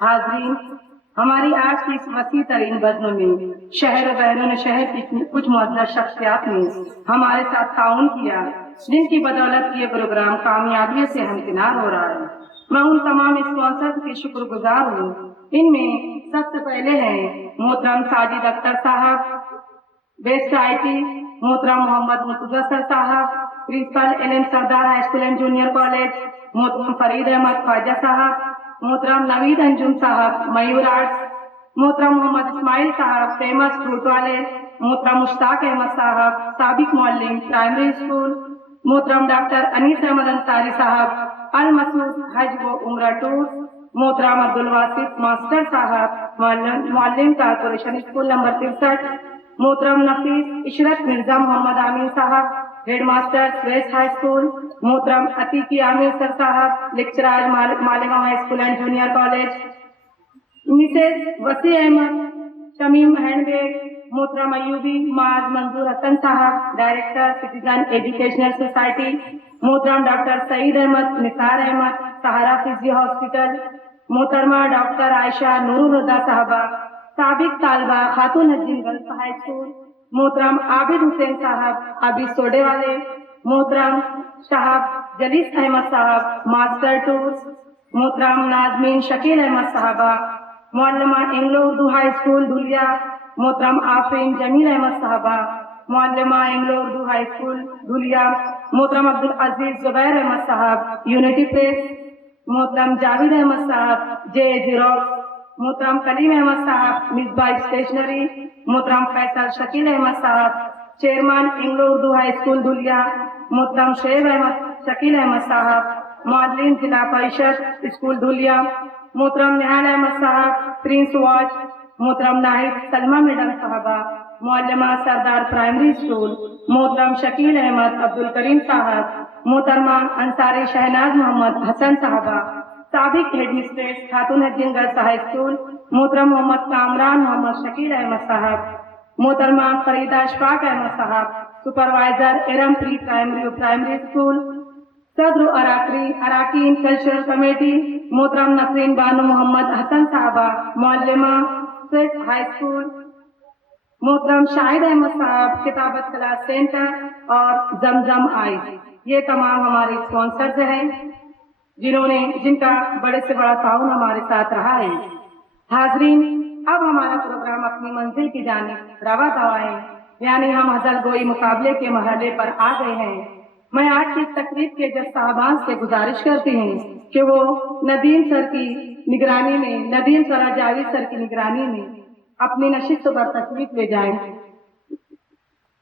हाजरीन, हमारी आज की इस वसी तरीन बज़्म में शहर और बैरून शहर की कुछ मुअज़्ज़ज़ शख्सियात ने हमारे साथ ताउन किया, जिनकी बदौलत ये प्रोग्राम कामयाबी से हमकिनार हो रहा है। मैं उन तमाम स्पॉन्सर्स की शुक्रगुजार हूँ। इनमें सबसे पहले हैं मोहतरम साजिद अख्तर साहब, बेस्ट IT, मोहतरम मोहम्मद मुतज़्ज़र साहब, principal LM Sardar high school and junior college, मोहतरम फरीद अहमद ख्वाजा साहब, मोहतरम नवीद अंजुम साहब मयूर आर्ट्स, मोहतरम मोहम्मद इस्माइल साहब फेमस फ्रूट वाले, मोहतरम मुश्ताक अहमद साहब साबिक मौल्लिम प्राइमरी स्कूल, मोहतरम डॉक्टर अनीस अहमद अंसारी साहब अल मसूद हज व उम्रा टूर, मोहतरम अब्दुल वासिफ मास्टर साहब मौल्लिम कारपोरेशन स्कूल नंबर 63, मोहतरम नफीस इशरत मिर्जा मोहम्मद आमीन साहब हेडमास्टर स्वेस हाई स्कूल, मोहतरम अतीकी आमिर सर साहब lecturer Malegaon high school and junior college, Mrs Wasi Ahmed Shamim handbag, मोहतरम अयूबी माज मंजूर हसन साहब डायरेक्टर सिटीजन एजुकेशनल सोसाइटी, मोहतरम डॉक्टर सईद अहमद निसार अहमद सहारा फिजियो हॉस्पिटल, मोहतरमा डॉक्टर आयशा नूरुल साहबा साबिक तालबा खातून हजीन गर्ल्स हाई स्कूल, मोहतरम आबिद हुसैन साहब आबिद सोडे वाले, मोहतरम साहब जलीस अहमद साहब मास्टर टूर्स, मोहतरम नाजमीन शकील अहमद साहबा मौलमा इंग्लो उर्दू हाई स्कूल धुलिया, मोहतरम आफरीन जमील अहमद साहबा मौलमा इंग्लो उर्दू हाई स्कूल धुलिया, मोहतरम अब्दुल अजीज जुबैर अहमद साहब यूनिटी प्रेस, मोहतरम जावेद अहमद साहब जे जीरोक्स, मोहतरम कलीम अहमद साहब मिसबा स्टेशनरी, मोहतरम फैसल शकील अहमद साहब chairman Anglo Urdu high school Dhulia, मोहतरम शेब अहमद शकील अहमद साहब मौलिन जिला परिषद स्कूल धुलिया, मोहतरम निहाल अहमद साहब प्रिंस वॉच, मोहतरम नाहिद सलमा मैडम साहबा मौलमा सरदार प्राइमरी स्कूल, मोहतरम शकील अहमद अब्दुल करीम साहब, मोहतरमा अंसारी शहनाज मोहम्मद हसन साहबा साबिक हेडमिस्ट्रेस खातून हजीन गर्ल्स हाई स्कूल, मोहतरम मोहम्मद कामरान मोहम्मद शकील अहमद साहब, मोहतरमा फरीदा अशफाक अहमद साहब सुपरवाइजर एरम प्री प्राइमरी स्कूल, सदर अराकीन कल्चरल कमेटी, मोहतरम नसरीन बानो मोहम्मद हसन साहबा मौलमा स्वेस हाई स्कूल, मोहतरम शाहिद अहमद साहब किताबत क्लास सेंटर और जमजम आई। ये तमाम हमारे स्पॉन्सर्स हैं जिनका बड़े से बड़ा ताउन हमारे साथ रहा है। हाजरीन, अब हमारा प्रोग्राम अपनी मंजिल की जानिब रवा दवाएं, यानी हम हजल गोई मुकाबले के मरहले पर आ गए हैं। मैं आज की तकरीब के जज साहबान से गुजारिश करती हूँ कि वो नदीम सर की निगरानी में, नदीम सर जावेद सर की निगरानी में अपनी नशिस्त पर तशरीफ ले जाएं।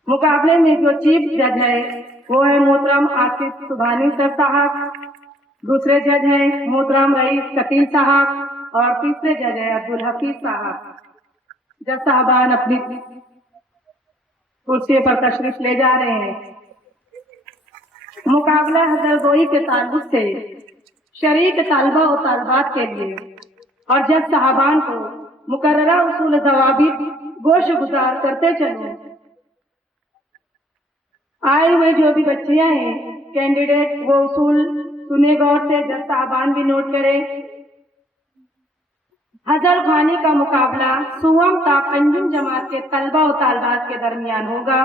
मुकाबले में जो चीफ जज है वो है मोहतरम आसिफ सुभानी सर साहब, दूसरे जज हैं मोहतरम रईस कतील साहब और तीसरे जज है अब्दुल हफीज साहब। जज साहबान अपनी कुर्सी पर तशरीफ ले जा रहे हैं। मुकाबला हजरगोई के ताल्लुक से शरीक तालबा और तालबात के लिए और जज साहबान को मुकर्ररा उसूल जवाबी गोश गुजार करते चले। आए हुए जो भी बच्चियां हैं कैंडिडेट वो उसूल सुने गौर से, जज साहबान भी नोट करें। हजल खानी का मुकाबला सुवम का पंजुम जमात के तलबा और तालबात के दरमियान होगा।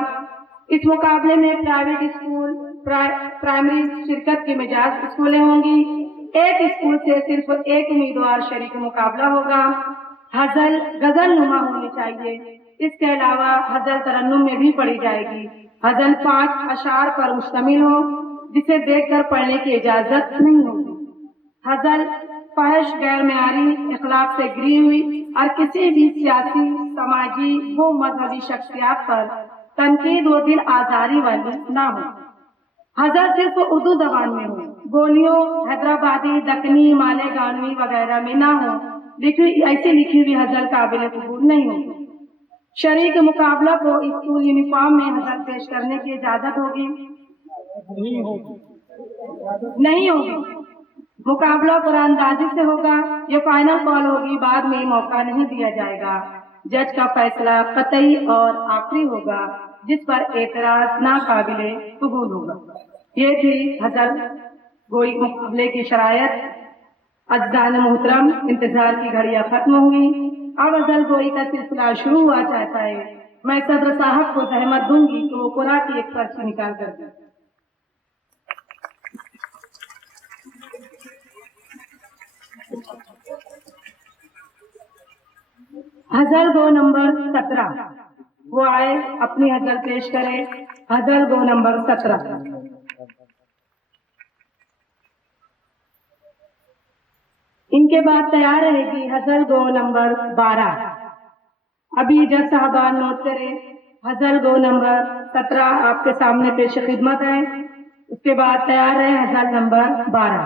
इस मुकाबले में प्राइवेट स्कूल प्राइमरी शिरकत की मिजाज स्कूलें होंगी। एक स्कूल से सिर्फ एक उम्मीदवार शरीक मुकाबला होगा। हजल गजल नुमा होनी चाहिए। इसके अलावा हजल तरन्नुम में भी पढ़ी जाएगी। हजल 5 अशार पर मुश्तमिल हो जिसे देखकर पढ़ने की इजाजत नहीं होगी। हजल फहश गैर मेयारी इखलाक से गिरी हुई और किसी भी सियासी समाजी व मजहबी शख्सियात पर तनकीद व दिल आजारी वाली ना हो। हजल सिर्फ उर्दू जबान में हो, बोलियों हैदराबादी दक्कनी मालेगानवी वगैरह में ना हो। ऐसी लिखी हुई हजल काबिल कबूल नहीं होगी। शरीक मुकाबला को स्कूल यूनिफॉर्म में हजल पेश करने की इजाजत होगी? नहीं होगी। मुकाबला कुरानदाजी से होगा। ये फाइनल कॉल होगी, बाद में मौका नहीं दिया जाएगा। जज का फैसला कतई और आखिरी होगा जिस पर एतराज नाकाबिले कबूल होगा। ये थी हजल गोई मुकाबले की शरायत। अज़ीज़ान मोहतरम, इंतजार की घड़ियां खत्म हुई। अब अजल गोई का सिलसिला शुरू हुआ चाहता है। मैं सदर साहब को सहमत दूंगी कि वो कुरान की एक पर्ची निकाल कर दें। हजल गो नंबर 17, वो आए अपनी हजल पेश करे। हजल गो नंबर 17। इनके बाद तैयार रहेगी हजल गो नंबर 12। अभी जज साहबान नोट करें, हजल गो नंबर 17 आपके सामने पेश खिदमत है। उसके बाद तैयार रहे हजल नंबर 12।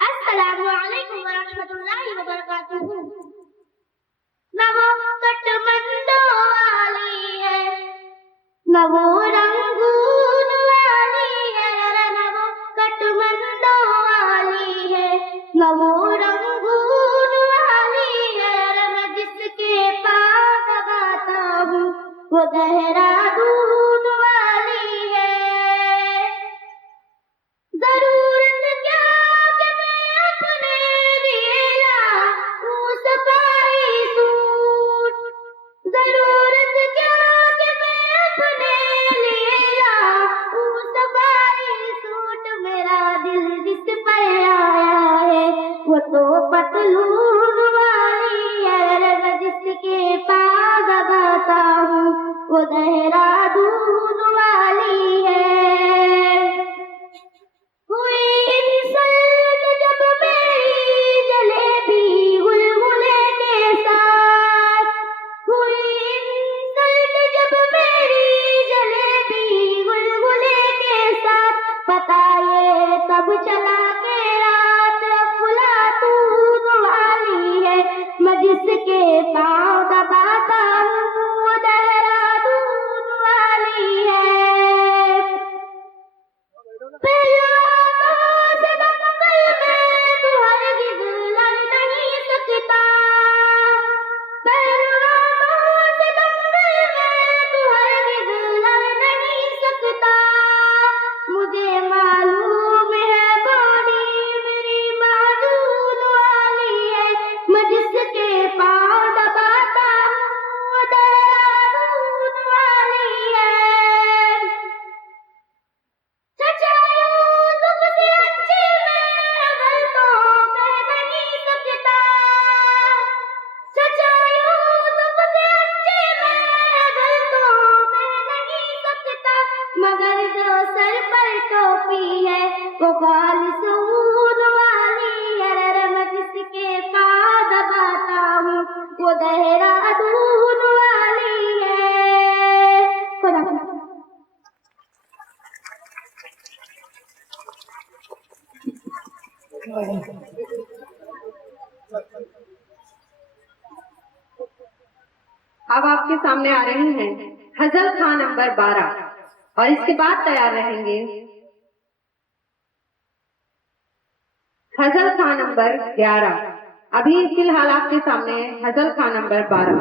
अस्सलामु अलैकुम वरहमतुल्लाहि वबरकातुहू। न वो कटमंडो वाली है, न वो रंगून वाली है, न वो कटमंडो वाली है, न वो रंगून वाली है। मैं जिसके पास दबाता हूँ वो देहरादून वाली है। जरूरत क्या कि मैं अपने लिए लाऊं सफारी सूट, जरूरत क्या कि मैं अपने लिए लाऊं सफारी सूट। मेरा दिल जिस पर आया है वो तो पतलून वाली है। मैं जिसके पास दबाता हूँ वो देहरादून वाली है। हुई इंसल्ट जब मेरी जलेबी गुलगुले के साथ, हुई इंसल्ट जब मेरी जलेबी गुलगुले के साथ। पता ये तब चला के रात अफलातून वाली है। मैं जिसके पाँव दबाता हूँ वो देहरादून वाली है। मुझे मालूम है बॉडी मेरी माजून वाली है। मैं जिसके पाँव दबाता हूँ वो देहरादून वाली है। सबसे अच्छी मैं अगर तो कह नहीं सकता, सचायूं सबसे अच्छी मैं अगर तो कह नहीं सकता। मगर जो सर पर टोपी है वो खालिस ऊन वाली है। मैं जिसके पाँव दबाता हूँ वो देहरादून वाली है। खुदा अब आपके सामने आ रहे हैं हजल खां नंबर 12 और इसके बाद तैयार रहेंगे हजल खां नंबर 11। अभी फिलहाल आपके सामने हजल खां नंबर 12।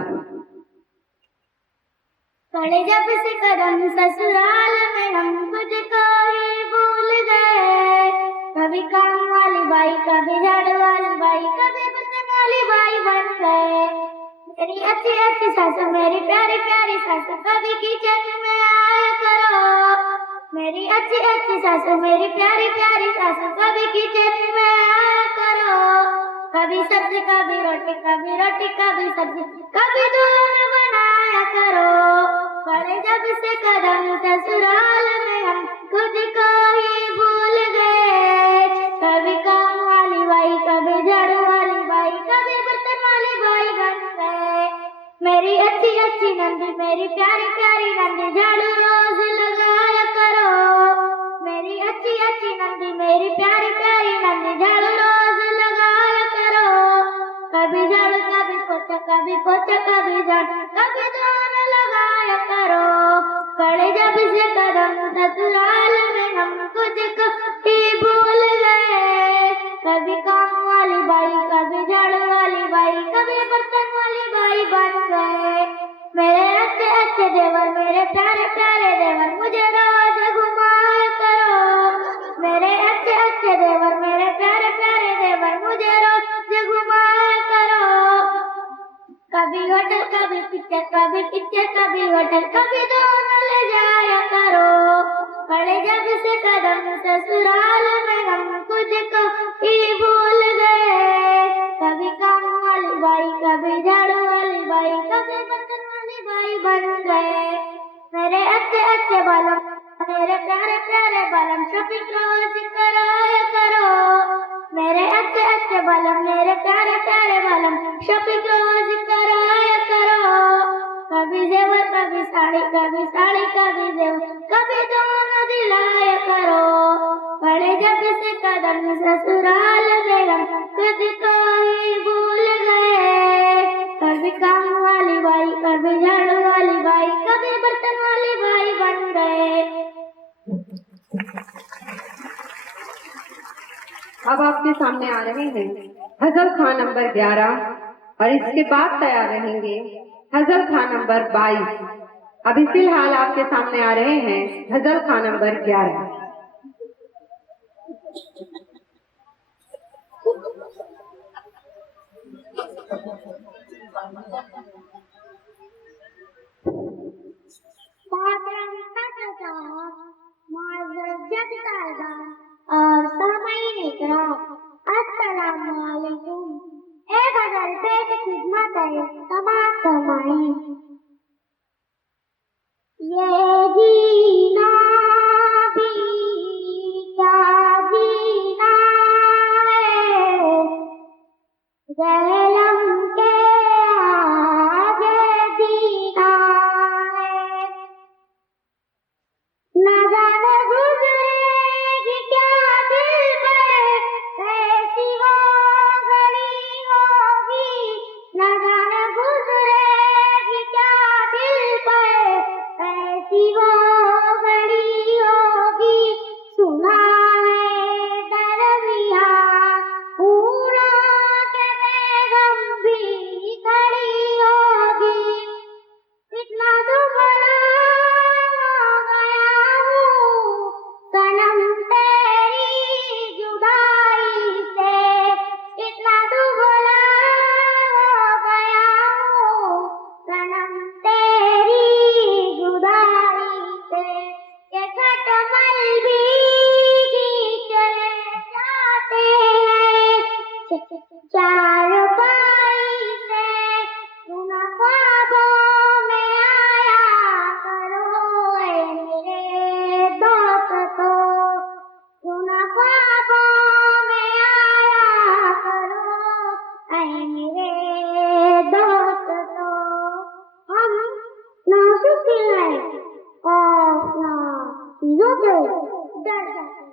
पड़े जब से कदम ससुराल में हम तुझको ही भूल गए। कभी काम वाली बाई, कभी झाड़ू वाली बाई, कभी बर्तन वाली बाई बन गए। मेरी अच्छी अच्छी सासू, मेरी प्यारी प्यारी सासू, कभी किचन में आया करो। मेरी अच्छी अच्छी सासू, मेरी प्यारी प्यारी सासू, कभी किचन में आया करो। कभी सब्जी कभी रोटी, कभी रोटी कभी सब्जी, कभी दोनों बनाया करो। पड़े जब से कदम ससुराल में हम तुझको ही भूल गए। कभी काम वाली बाई, कभी झाड़ू वाली बाई, कभी बर्तन वाली बाई बन गए। मेरी अच्छी अच्छी नंदी, मेरी प्यारी प्यारी नंदी, झाड़ू रोज लगाया करो। मेरी अच्छी अच्छी नंदी, मेरी प्यारी प्यारी नंदी, झाड़ू रोज लगाया करो। कभी झाड़ू कभी पोछा, कभी पोछा कभी झाड़ू, कभी दोनों लगाया करो। पड़े जब से कदम ससुराल में हम तुझको ही भूल गए। कभी काम वाली बाई, कभी झाड़ू वाली बाई, कभी बर्तन वाली बाई बन गए। मेरे अच्छे अच्छे देवर, मेरे प्यारे प्यारे देवर, मुझे रोज घुमाया करो। मेरे अच्छे अच्छे देवर, मेरे पिक्चर कभी होटल कभी दोनों ले जाया करो। पड़े जब से कदम ससुराल में हम खुद को ही भूल गए। कभी काम वाली बाई कभी झाड़ू वाली बाई कभी बर्तन वाली बाई बन गए। मेरे अच्छे अच्छे बालों मेरे प्यारे प्यारे बालम शॉपिंग रोज कराया करो। मेरे अच्छे अच्छे बालम मेरे प्यारे प्यारे बालम शॉपिंग रोज कराया करो। कभी जेवर कभी साड़ी कभी जेवर कभी दोनों दिलाया करो। पड़े जब से कदम ससुराल में हम खुद को ही भूल गए। कभी काम वाली बाई कभी झाड़ू वाली बाई कभी बर्तन वाली बाई बन गए। अब आपके सामने आ रहे हैं गजल खान नंबर 11 और इसके बाद तैयार रहेंगे गजल खान नंबर 22। अभी फिलहाल आपके सामने आ रहे हैं गजल खान नंबर 11। और सामईन अस्सलामुअलैकुम। ए गजल पेश खिदमत है तमाम सामईन। ये जीना भी क्या जीना है, ज़लम के आगे जीना है। न जाने गुज़रेगी क्या दिल पे कैसी वो घड़ी होगी। न जाने गुज़रेगी क्या दिल पे कैसी वो घड़ी होगी। सुना है दरमियाँ पूरों के बेगम भी खड़ी होगी। इतना दुबला हो गया हूँ सनम तेरी जुदाई से। इतना दुबला हो गया हूँ सनम तेरी जुदाई से। ये खटमल भी चले जाते हैं चारपाई से। तुम ख्वाबों में आया करो ऐ मेरे दोस्तों। तुम ख्वाबों में आया करो ऐ मेरे दोस्तों। हम नाजुक हैं और ना चीजों से डर जाते।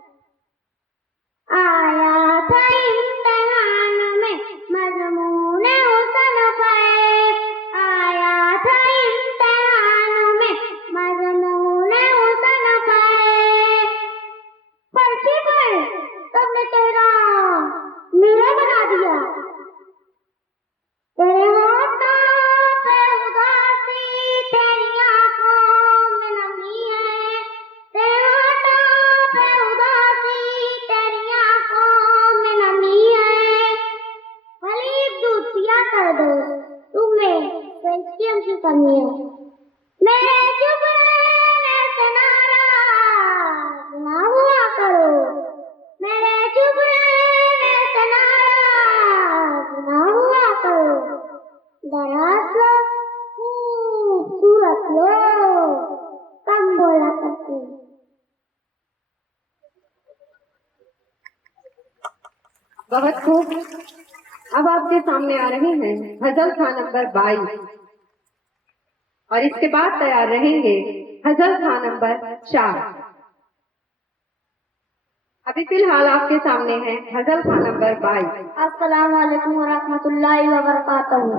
आया था इम्तिहान में मज़मून हुस्न पे। आया था इम्तिहान में मज़मून हुस्न पे। पर्चे पर तुमने तेरा मेरा बना दिया। तेरे होठों पे उदासी तेरी आँखों में नमी है। तेरे होठों पे उदासी तेरी आँखों में नमी है। हलीब दूध पिया कर दो तुम्हें कैल्शियम की कमी है। मेरे चुप रहने से नाराज ना हुआ करो। मेरे चुप रहने से नाराज ना हुआ करो। दराज लो खूबसूरत लो कम बोला करते। बहुत खूब। अब आपके सामने आ रहे हैं गजल खान नंबर 22 और इसके बाद तैयार रहेंगे गजल खान नंबर 4। अभी फिलहाल आपके सामने है गजल खान नंबर 22। अस्सलाम वालेकुम वरहमतुल्लाहि वबरकातुहू।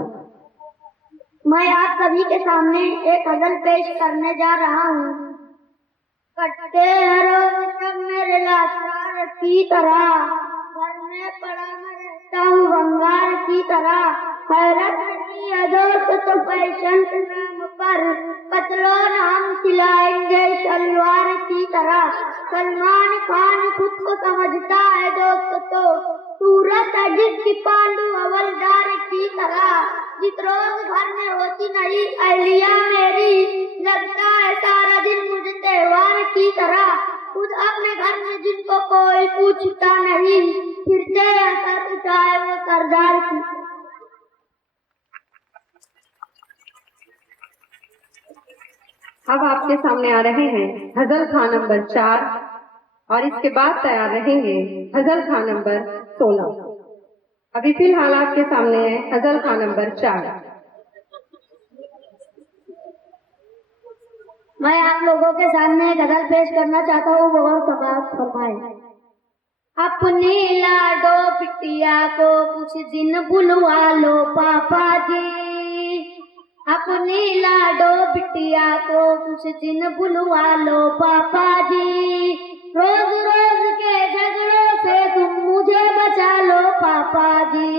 मैं आप सभी के सामने एक गजल पेश करने जा रहा हूँ। कटते हैं रोज सब मेरे लाचार की तरह। घर में पड़ा मैं रहता हूँ भंगार की तरह। हैरत नहीं है दोस्त तो फैशन के नाम पर पतलों हम सिलाएंगे शलवार की तरह। सलमान खान खुद को समझता है दोस्त तो सूरत है जिसकी पांडु हवलदार की तरह। जिस रोज घर में होती नहीं अलिया मेरी, लगता है सारा दिन मुझे त्योहार की तरह। खुद अपने घर में जिनको कोई पूछता नहीं, फिरते सर उठाए वो सरदार की। अब आपके सामने आ रहे हैं गजल खान नंबर 4 और इसके बाद तैयार रहेंगे गजल खान नंबर 16। अभी फिलहाल आपके सामने है गजल खान नंबर 4। मैं आप लोगों के सामने गजल पेश करना चाहता हूँ, बहुत समाप्त फरमाए। अपने लाडो बिटिया को कुछ दिन बुलवा लो पापा जी, अपने लाडो बिटिया को कुछ दिन बुलवा लो पापा जी। रोज रोज के झगड़ों से तुम मुझे बचा लो पापा जी,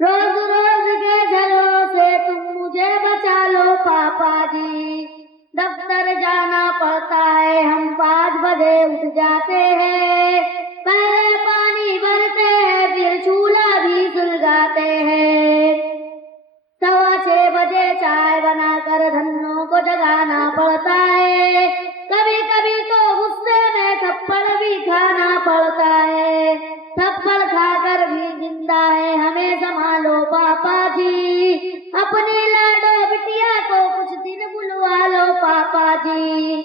रोज रोज के झगड़ों से तुम मुझे बचा लो पापा जी। दफ्तर जाना पड़ता है, हम 5 बजे उठ जाते हैं, पहले पानी भरते हैं फिर चूल्हा भी सुलगाते हैं। 6:15 बजे चाय बनाकर धन्नों को जगाना पड़ता है, कभी कभी तो गुस्से में थप्पड़ भी खाना पड़ता है। थप्पड़ खाकर भी जिंदा है, हमें संभालो पापा जी, अपने लाडो बिटिया को कुछ दिन बुलवा लो पापा जी।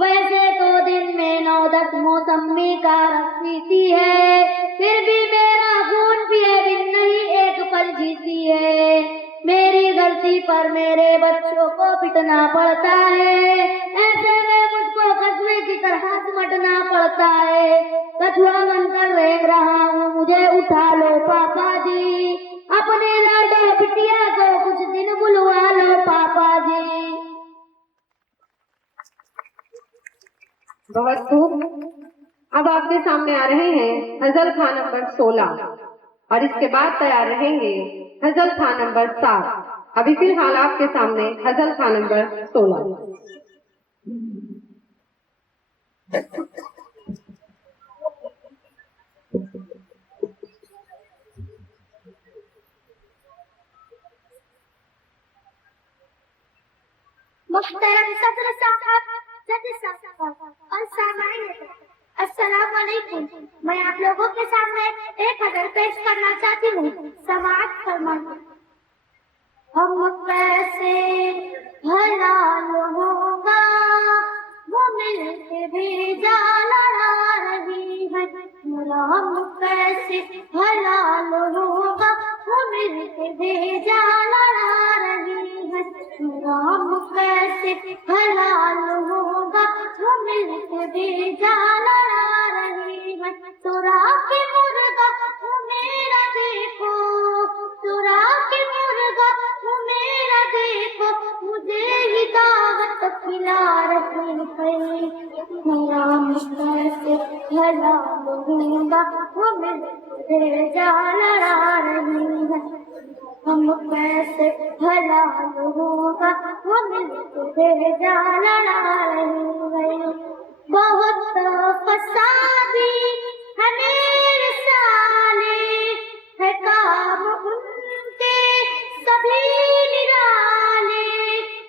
वैसे तो दिन में 9-10 मौसमी का रस पीती है, फिर भी मेरा खून पिए बिन नहीं एक पल जीती है। मेरी गलती पर मेरे बच्चों को पिटना पड़ता है, ऐसे में मुझको कछुए की तरह सिमटना पड़ता है। कछुआ बनकर रेंग रहा हूँ, मुझे उठा लो पापा जी, अपने लाडो बिटिया को कुछ दिन बुलवा लो पापा जी। बहुत खूब। अब आपके सामने आ रहे हैं गजल खान नंबर 16 और इसके बाद तैयार रहेंगे गजल खान नंबर 7। अभी फिलहाल आपके सामने गजल खान नंबर 16। मुहतरम सदर साहब, जज साहब और सामाईन, अस्सलाम वालेकुम। मैं आप लोगों के सामने एक गजल पेश करना चाहती हूँ, समाअत फरमाइए। हम कैसे हलाल होगा वो मिलके भी जा लड़ा रही है, हम कैसे हलाल होगा वो मिलके भी जा लड़ा रही है, हम कैसे हलाल होगा वो मिलके भी जा लड़ा रही है। चुरा के मुर्गा वो मेरा देखो, चुरा के मुर्गा वो मेरा देखो, मुझे ही दावत खिला रही है, हम कैसे हलाल होगा वो मिलके जा लड़ा रही है, हम कैसे हलाल होगा वो मिलके जा लड़ा रही है। बहुत फसादी है मेरे साले, है काम उनके सभी निराले,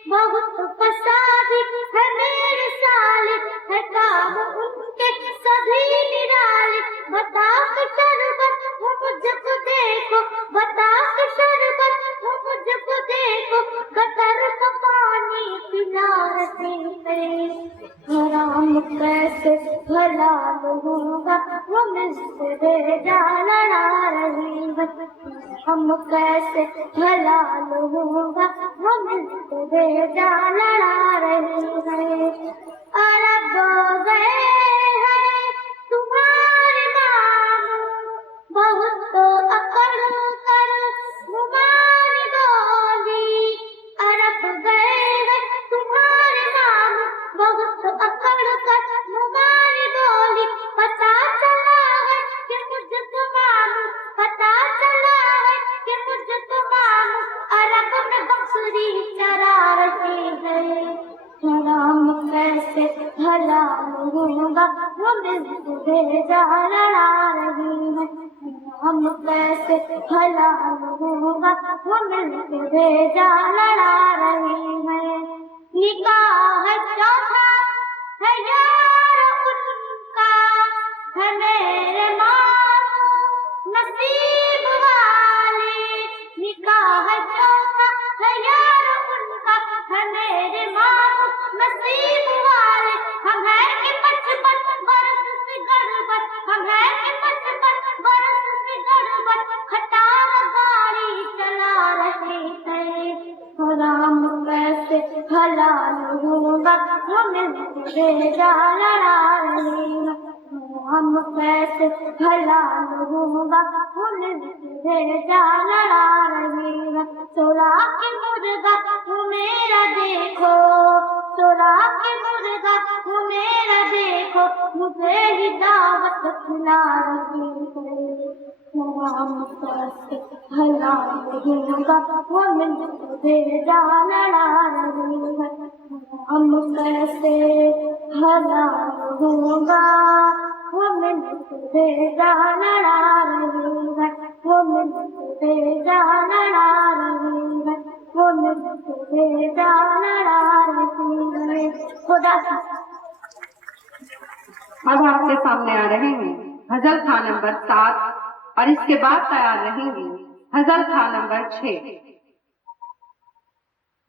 बहुत फसादी है मेरे साले, है काम उनके सभी निराले। बता के शरबत वो मुझको देखो, बता के शरबत वो मुझको देखो, गटर का पानी पिला रहे हैं, हराम कैसे हलाल होगा वो मुझसे जा लड़ा रही है, हम कैसे हलाल होगा वो मुझसे जा लड़ा रही है। अरब गए हैं तुम्हारे नाम, बहुत तो अकड़ कर घुमाने डोली, अरब गए हैं तुम्हारे नाम, बहुत तो अकड़ कर घुमाने डोली। पता चला है कि मुझको मालूम, पता चला है कि मुझको मालूम, अरब में बकरी चरा रही है, हराम कैसे हलाल होगा वो मुझसे जा लड़ा रही है, हम कैसे हलाल होगा वो मिलके भेजा लड़ा रही है। निकाह चौथा है यार उनका है मेरे मामू नसीब वाले। निकाह चौथा है यार उनका है मेरे मामू नसीब वाले। हम है कि 55 बरस से गड़बड़, हम है कि 55 बरस से गड़बड़ खटार गाड़ी चला रहे थे। हराम कैसे हलाल होगा वो मिलके भेजा लड़ा रहे हैं। हम कैसे हलाल होगा वो मिलके भेजा लड़ा रहे हैं। चोरा के मुर्गा वो मेरा देखो, चोरा के मुर्गा वो मेरा देखो मुझे ही दावत खिला रही है। हम कैसे हलाल होगा वो मिलके भेजा लड़ा रही है। हम कैसे हलाल होगा वो मिलके भेजा लड़ा रही है। वो मिलके भेजा लड़ा रही है। वो मिलके भेजा लड़ा रही है। खुदा अब आपके सामने आ रहे हैं गजल खां नंबर 7 और इसके बाद तैयार रहेंगे गजल खां नंबर 6।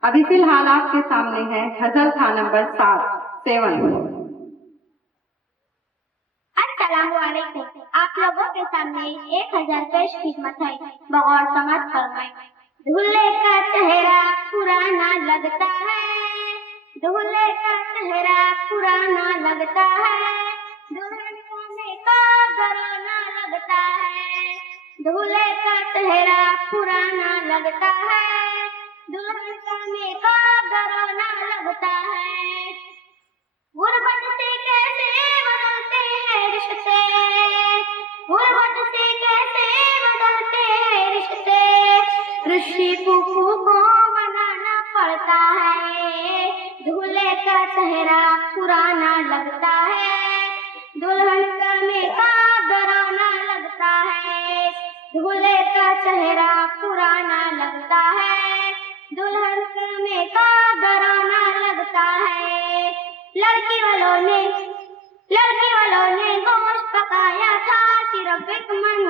अभी फिलहाल आपके सामने है गजल खां नंबर 7। अस्सलामुअलैकुम। आप लोगों के सामने 1000 पेश खिदमत है, बगौर समझ फरमाएं। दूल्हे का चेहरा पुराना लगता है, दूल्हे का चेहरा पुराना लगता है, दुल्हन का मेकअप घराना लगता है। दूल्हे का चेहरा पुराना लगता है, दुल्हन का मेकअप घराना लगता है। गुर्बत से कैसे बदलते हैं रिश्ते, गुर्बत से कैसे बदलते हैं रिश्ते, ऋषि फूफू को मनाना पड़ता है। दूल्हे का चेहरा पुराना लगता है, दुल्हन का मेकअप डरावना लगता है। दूल्हे का चेहरा पुराना लगता है, दुल्हन का मेकअप डरावना लगता है। लड़की वालों ने गोश्त पकाया था सिर्फ एक मन,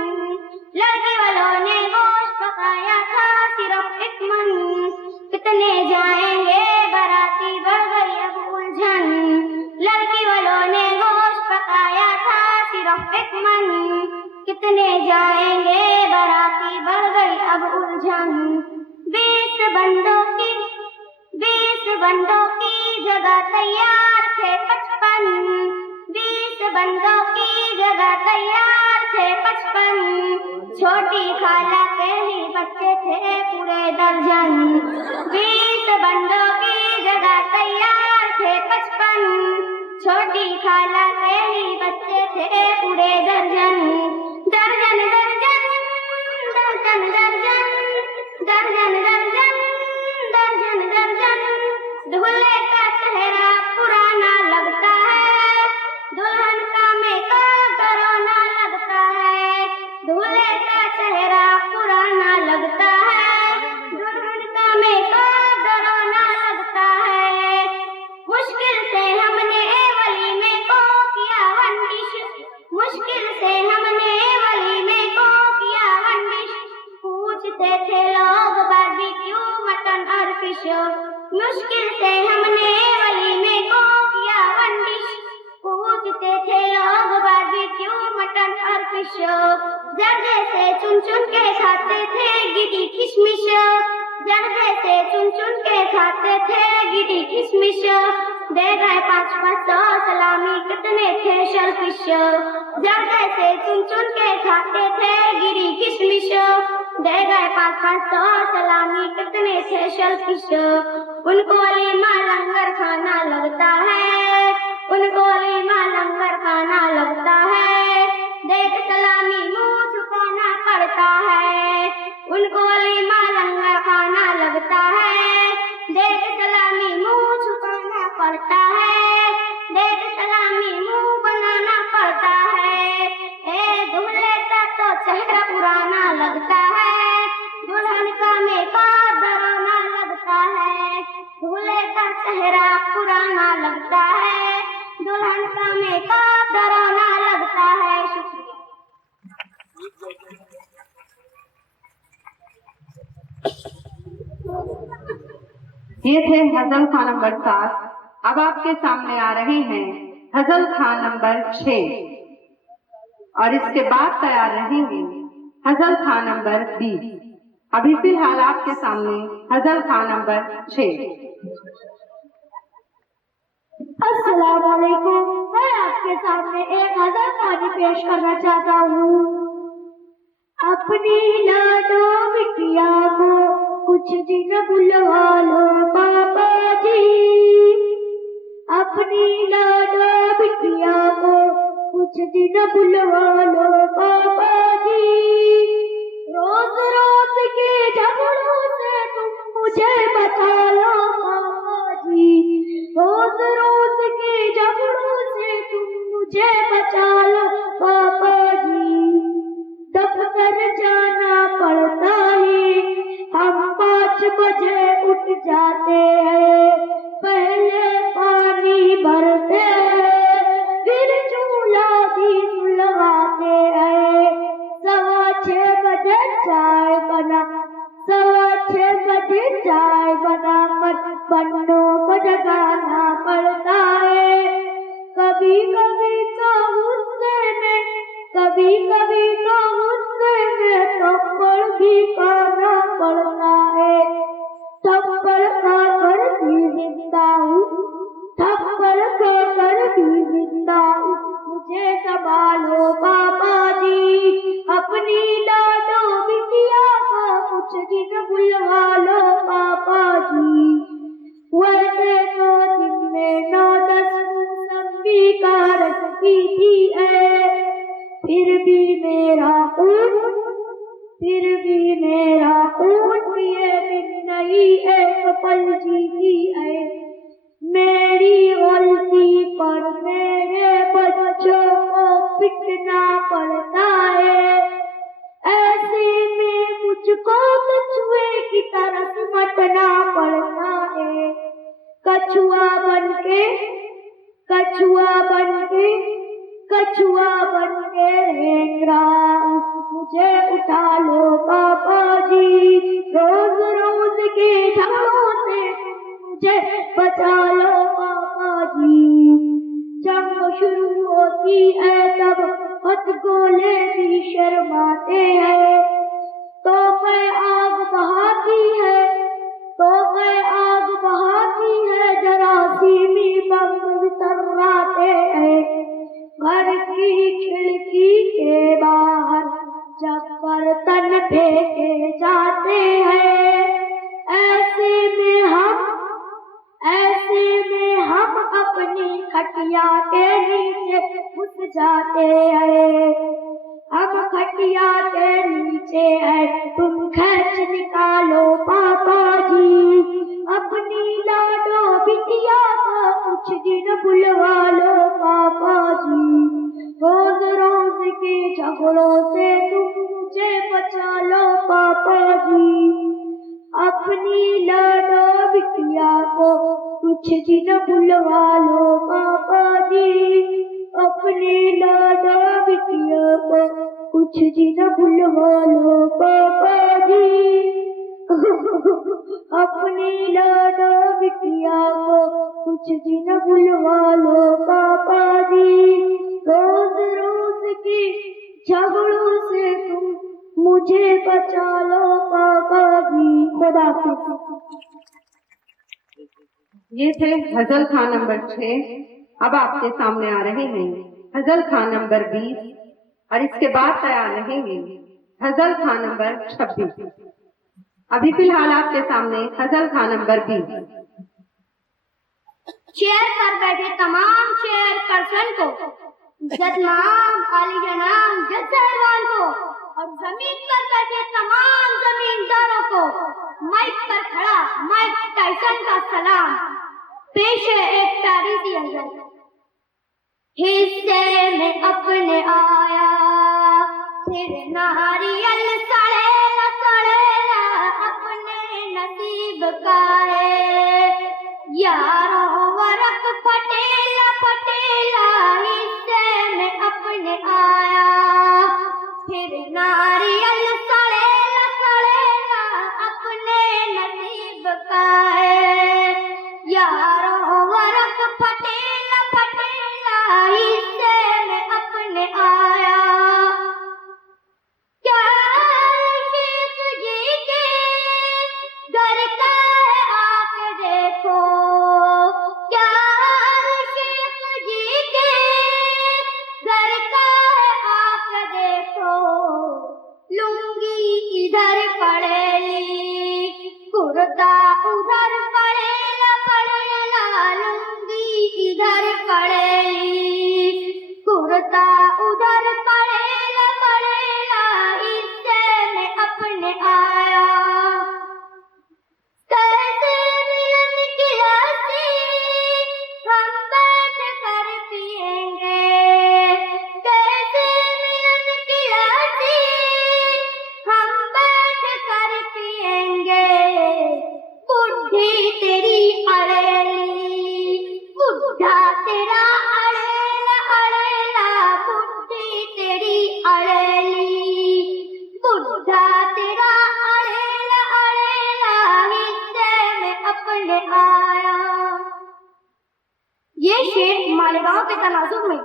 लड़की वालों ने गोश्त पकाया था सिर्फ एक मन। कितने जाएंगे बाराती बढ़ गई अब उलझन, लड़की वालों ने गोश्त पकाया था सिर्फ एक मन। कितने जाएंगे बाराती बढ़ गई अब उलझन। 20 बंदों की जगह तैयार थे 55, 20 बंदों की जगह तैयार थे 55। छोटी खाला के ही बच्चे थे पूरे दर्जन, 20 बंदों की जगह तैयार थे 55। छोटी खाला के ही बच्चे थे पूरे दर्जन। दर्जन दर्जन दर्जन दर्जन दर्जन दर्जन दर्जन दर्जन। दूल्हे का चेहरा पुराना लगता है, दुल्हन का मेकअप डरावना लगता है। दूल्हे का चेहरा पुराना लगता है, दुल्हन का मेकअप डरावना लगता है। मुश्किल से हमने वलीमे को किया वंडिश, मुश्किल से हमने वलीमे को किया वंडिश। पूछते थे लोग बारबेक्यू मटन और फिश, मुश्किल से हमने वलीमे को किया वंडिश। पूछते थे लोग बारबेक्यू मटन और फिश। जर्दे से चुन चुन के खाते थे गिरी किशमिश, जर्दे से चुन चुन के खाते थे गिरी किशमिश। दे गए 500 सलामी कितने थे शर्फिश, जर्दे से चुन चुन के खाते थे गिरी किशमिश। दे गए 500 सलामी कितने थे शर्फिश। उनको वलीमा लंगर खाना लगता है, उनको वलीमा लंगर खाना लगता है। देख सलामी मुंह झुकाना पड़ता है, उनको वलीमा लंगर खाना लगता है। देख सलामी मुंह झुकाना पड़ता है, देख सलामी मुंह बनाना पड़ता है। दूल्हे का तो चेहरा पुराना लगता है, दुल्हन का मेकअप डरावना लगता है, दूल्हे का चेहरा पुराना लगता है, दुल्हन का मेकअप डरावना लगता है। शुक्रिया। ये थे गजल खां नंबर 7। अब आपके सामने आ रहे हैं गजल खां नंबर 6 और इसके बाद तैयार रहेंगे गजल खां नंबर 20। अभी फिलहाल आपके सामने गजल खां नंबर 6। अस्सलाम वालेकुम। मैं आपके सामने एक गजल कहानी पेश करना चाहता हूँ। अपनी लाडो बिटिया को कुछ दिन बुलवा लो पापा जी, अपनी लाडो बिटिया को कुछ दिन बुलवा लो पापा जी। रोज रोज के झगड़ों से तुम मुझे बचा लो पापा जी, रोज रोज के झगड़ों से तुम मुझे बचा लो पापा जी। दफ्तर जाना पड़ता है, हम 5 बजे उठ जाते हैं, पहले पानी भरते हैं, फिर चूल्हा भी सुलगाते हैं। 6:15 बजे चाय बना, 6:15 बजे चाय बनाकर बन्नों को जगाना पड़ता है। कभी कभी तो गुस्से में, कभी कभी तो गुस्से में थप्पड़ भी खाना पड़ता है। थप्पड़ खाकर भी जिंदा हूँ, थप्पड़ खाकर भी जिंदा हूँ, मुझे संभालो पापा जी। अपनी लाडो बिटिया को कुछ दिन बुलवा लो पापा जी। वैसे तो दिन में 9-10 संगीकार की थी है, फिर भी मेरा ऊँट ये दिन नहीं एक पल जीती है। मेरी गलती पर मेरे बच्चों को पिटना पड़ता है, ऐसे में मुझको कछुए की तरह सिमटना पड़ता है। कछुआ बनके रेंग रहा हूँ, मुझे उठा लो पापा जी। रोज रोज के झगड़ों से मुझे बचा लो पापा जी। जंग शुरू होती है तब हथगोले भी शर्माते हैं, तो मैं आग बहाती है, जरासीमी बम वितराते हैं। घर की खिड़की के बाहर जब बर्तन फेंके जाते हैं, ऐसे में हम अपनी खटिया के नीचे घुस जाते हैं। हम खटिया के नीचे है, तुम खींच निकालो पापा जी। अपनी लाडो बिटिया को कुछ दिन बुलवा लो पापा जी। रोज रोज के झगड़ों से तुम मुझे बचा लो पापा जी। अपनी लाडो बिटिया को कुछ दिन बुलवा लो पापा जी। अपनी लाडो बिटिया को कुछ दिन बुलवा लो पापा जी। अपनी लाडो बिटिया को कुछ दिन बुलवा लो पापा जी। रोज रोज की झगड़ों से तुम मुझे बचा लो पापा जी। खुदा हाफिज़। ये थे गजल खां नंबर 6। अब आपके सामने आ रहे हैं गजल खां नंबर 20 और इसके बाद तैयार रहेंगे गजल खां नंबर 26। अभी फिलहाल आपके सामने गजल खां नंबर 20। चेयर पर बैठे तमाम चेयर पर्सन को, जजमान, आली जनाब, जज साहिबान को और जमीन पर बैठे तमाम जमींदारों को माइक पर खड़ा माइक टाइसन का सलाम। पेश है एक तारीखी अंजलि। हिस्से में अपने आया फिर नारियल सड़ेला सड़ेला अपने नसीब का है, यारों वरक फटेला फटेला हिस्से में अपने आया। फिर नारियल सड़ेला सड़ेला अपने नसीब का है, यारों वरक फटेला फटेला हिस्से में अपने आया। क्या शेख जी के घर का है आके देखो, क्या शेख जी के घर का है आके देखो, लुंगी इधर पड़ेली कुर्ता उधर पड़ेला पड़ेला, लुंगी इधर पड़ेली कुर्ता उधर पड़ेला पड़ेला हिस्से में अपने आया। कैसे मिलन की हंसी हम बैठ कर पिएंगे, कैसे मिलन की हंसी हम बैठ कर पिएंगे, बुढ़ी तेरी अड़ेली बुढ़ा तेरा अड़ेला अड़ेला, बुढ़ी तेरी अड़ेली बुढ़ा तेरा अड़ेला अड़ेला हिस्से में अपने आया। ये शेर मालेगांव के तनाजुर में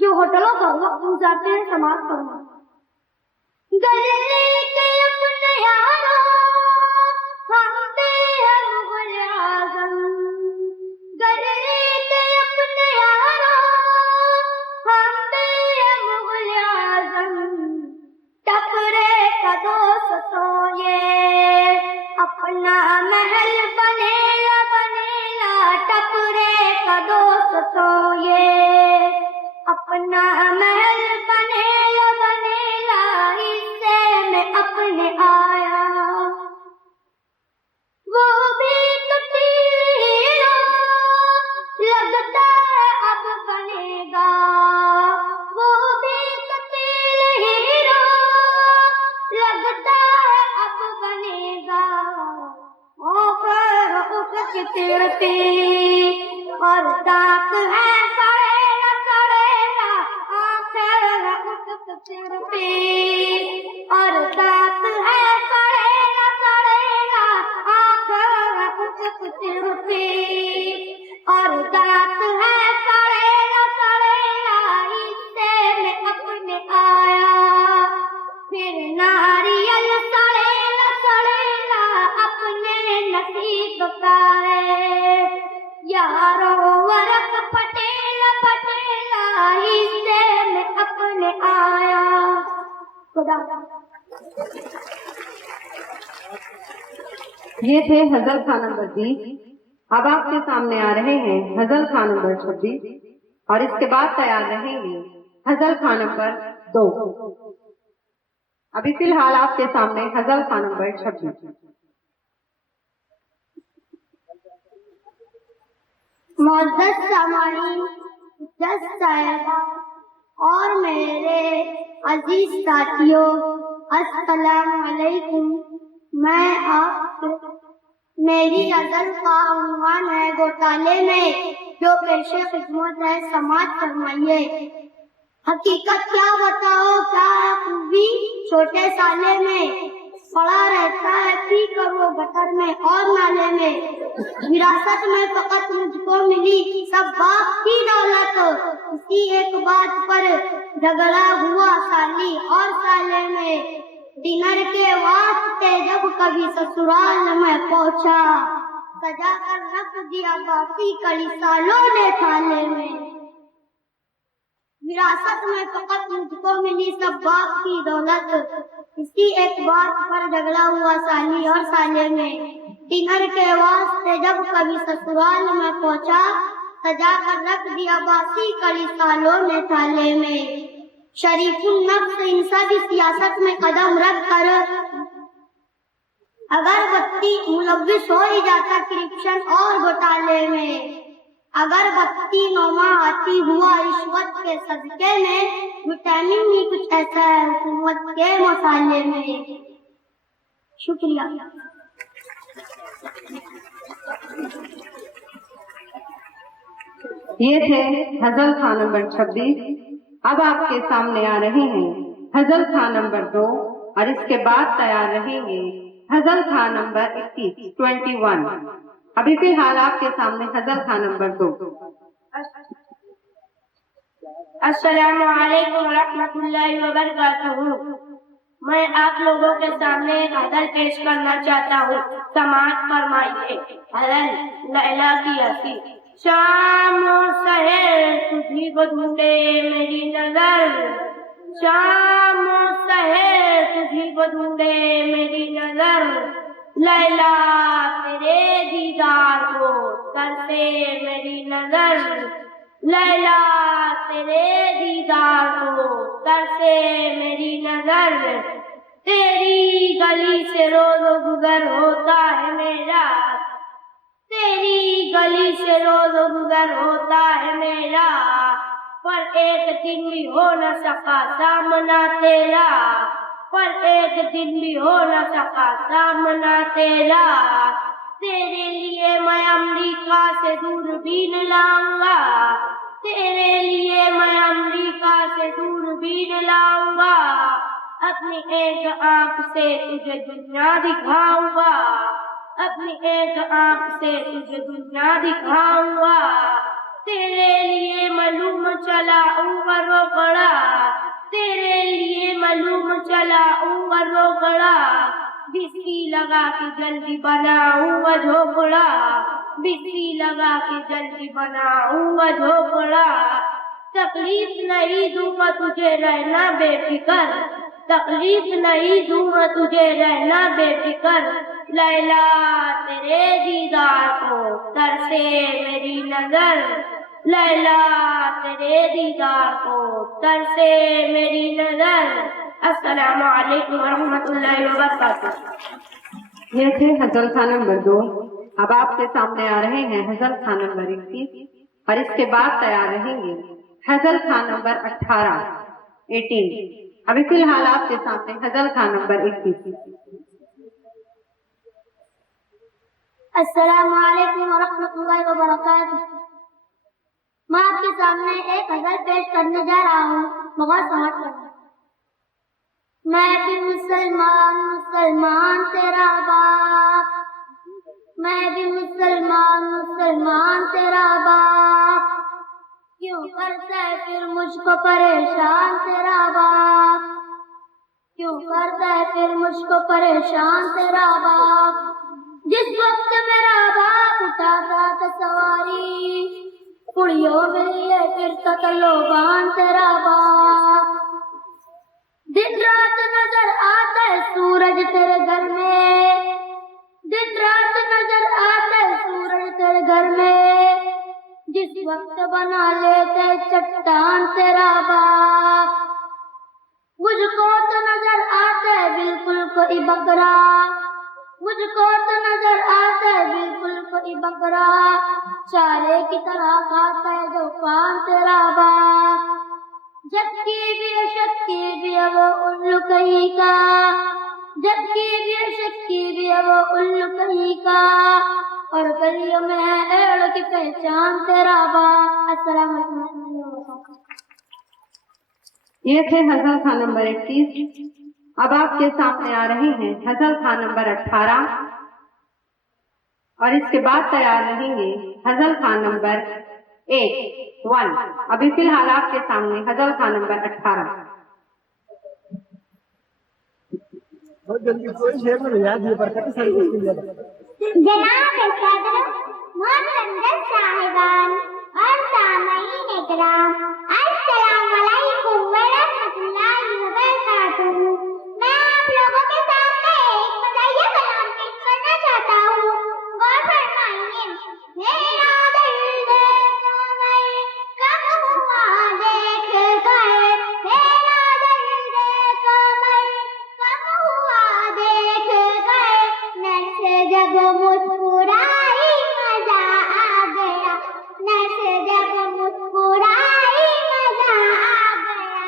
जो होटलों का वक्त गुजारते हैं समाप्त करूंगा। गले के अपने यारों हम दे मुगल आजम, गले के अपने यारों हम दे मुगल आजम, टपरे का दोस्तों ये अपना महल बनेला बनेला, टपरे का दोस्तों ये अपना महल बनेला बनेला हिस्से में अपने आया। वो भी कटील हीरो लगता है अब बनेगा, वो भी कटील हीरो लगता है अब बनेगा। और उठ तिरती और दांत है सड़ेला सड़ेला, आंखें उठ तिरती और दांत है सड़ेला सड़ेला, आंखें उठ तिरती और दांत है सड़ेला सड़ेला हिस्से में अपने आया। फिर नारियल सड़ेला सड़ेला अपने नसीब का है, यारों वरक फटेला फटेला हिस्से में अपने आया। खुदा। ये थे हजल खान नंबर 20। अब आपके सामने आ रहे हैं हजल खान नंबर 26 और इसके बाद तैयार रहेंगे हजल खान नंबर 2। अभी फिलहाल आपके सामने हजल खान नंबर 26। मुअज़्ज़ज़ सामाईन, जज साहिबा और मेरे अजीज साथियों, अस्सलाम अलैकुम। मैं आप मेरी गजल का उन्वान है घोटाले में जो पेशे खिदमत है समाज फरमाइए। हकीकत क्या बताओ क्या खूबी छोटे साले में पड़ा रहता है पी कर वो गटर में और नाले में। विरासत में फकत मुझको मिली सब बाप की दौलत, इसी एक बात पर झगड़ा हुआ साली और साले में। डिनर के वास्ते जब कभी ससुराल में पहुंचा, सजा कर रख दिया बाकी कड़ी सालों ने थाले में। विरासत में फकत मुझको मिली सब बाप की दौलत, इसी एक बात पर झगड़ा हुआ साली और साले में। डिनर के वास्ते जब कभी ससुराल में पहुंचा, सजा कर रख दिया बासी कड़ी सालों ने थाले में। शरीफुल नफ्स इंसानी सियासत में कदम रख कर अगर बत्ती मुलव्विस हो ही जाता करप्शन और घोटाले में। अगर बत्ती नौमा आती हुआ रिश्वत के सदके में, विटामिन भी कुछ ऐसा है हुकूमत के मसाले में। शुक्रिया। ये थे गजल खां नंबर 26। अब आपके सामने आ रहे हैं गजल खां नंबर 2 और इसके बाद तैयार रहेंगे गजल खां नंबर 21। अभी फिलहाल आपके सामने गजल खां नंबर 2। अस्सलामु अलैकुम रहमतुल्लाहि व बरकातहू। मैं आप लोगों के सामने एक गजल पेश करना चाहता हूँ। समाअत फरमाइए। गजल लैला की हंसी। शाम सहर तुझी को ढूंढे मेरी नजर, शाम सहर तुझी को ढूंढे मेरी नजर, लैला तेरे दीदार को तरसे मेरी नजर, लैला तेरे दीदार को तरसे मेरी नजर, तेरी गली से रोज गुजर होता है मेरा, तेरी गली से रोज गुजर होता है मेरा, पर एक दिन भी हो न सका सामना तेरा, पर एक दिन भी हो न सका सामना तेरा, तेरे लिए मैं अमेरिका से दूरबीन लाऊंगा, तेरे लिए मैं अमेरिका से दूरबीन लाऊंगा, अपनी एक आंख से तुझे दुनिया दिखाऊंगा, अपनी एक आंख से तुझे दुनिया दिखाऊंगा, तेरे लिए मालूम चलाऊंगा रोकड़ा, तेरे लिए मालूम चलाऊंगा रोकड़ा, बिस्ती लगा के जल्दी बनाऊंगा झोपड़ा, बिस्ती लगा के जल्दी बनाऊंगा झोपड़ा, तकलीफ नहीं दूंगा तुझे रहना बेफिक्र, तकलीफ नहीं दूंगा तुझे रहना बेफिक्र, लैला तेरे दीदार को तरसे मेरी नजर, लैला तेरे दीदार को तरसे मेरी नजर। अस्सलामु अलैकुम रहमतुल्लाहि व बरकातहू। ये थे गजल खां नंबर 2। अब आपके सामने आ रहे हैं गजल खां नंबर 21 और इसके बाद तैयार रहेंगे गजल खां नंबर 18। अभी फिलहाल आपके सामने गजल खां नंबर 21। अस्सलामु अलैकुम वरहमतुल्लाहि व बरकातहू। मैं आपके सामने एक गजल पेश करने जा रहा हूँ। बहुत समझ करना। मैं भी मुसलमान मुसलमान तेरा बाप, मैं भी मुसलमान मुसलमान तेरा बाप, क्यों करता है फिर मुझको परेशान तेरा बाप, क्यों करता है फिर मुझको परेशान तेरा बाप, जिस वक्त मेरा बाप उठाता था सवारी, पुड़ियों में लिए फिरता था लोबान तेरा बाप, दिन रात नजर आता है सूरज तेरे घर में, दिन रात नजर आता है सूरज तेरे घर में, जिस वक्त बना लेते चट्टान तेरा बाप, मुझको तो नजर आता है बिल्कुल कोई बकरा, मुझको तो नजर आता है बिल्कुल कोई बकरा, चारे की तरह खाता है जो पान तेरा बाप, जबकि भी शक्ति भी है वो उल्लू कहीं का, जबकि भी शक्ति भी है वो उल्लू कहीं का, और गलियों में है एड़ की पहचान तेरा बाप। अस्सलाम वालेकुम। ये थे गजल खां नंबर 21। अब आपके सामने आ रहे हैं गजल खां नंबर 18 और इसके बाद तैयार रहेंगे गजल खां नंबर 1। अभी फिलहाल आपके सामने गजल खां नंबर 18। जनाब सदर, मोहतरम साहिबान और सामईन इकराम, अस्सलाम वालेकुम व रहमतुल्लाहि व बरकातहू। मैं आप लोगों के सामने एक मज़ाहिया कलाम पेश करना चाहता हूँ। गौर फरमाइए। मेरा दर्द कमर कम हुआ देख कर, मेरा दर्द कमर कम हुआ देख कर, नर्स जब मुस्कुराई मजा आ गया, नर्स जब मुस्कुराई मजा आ गया,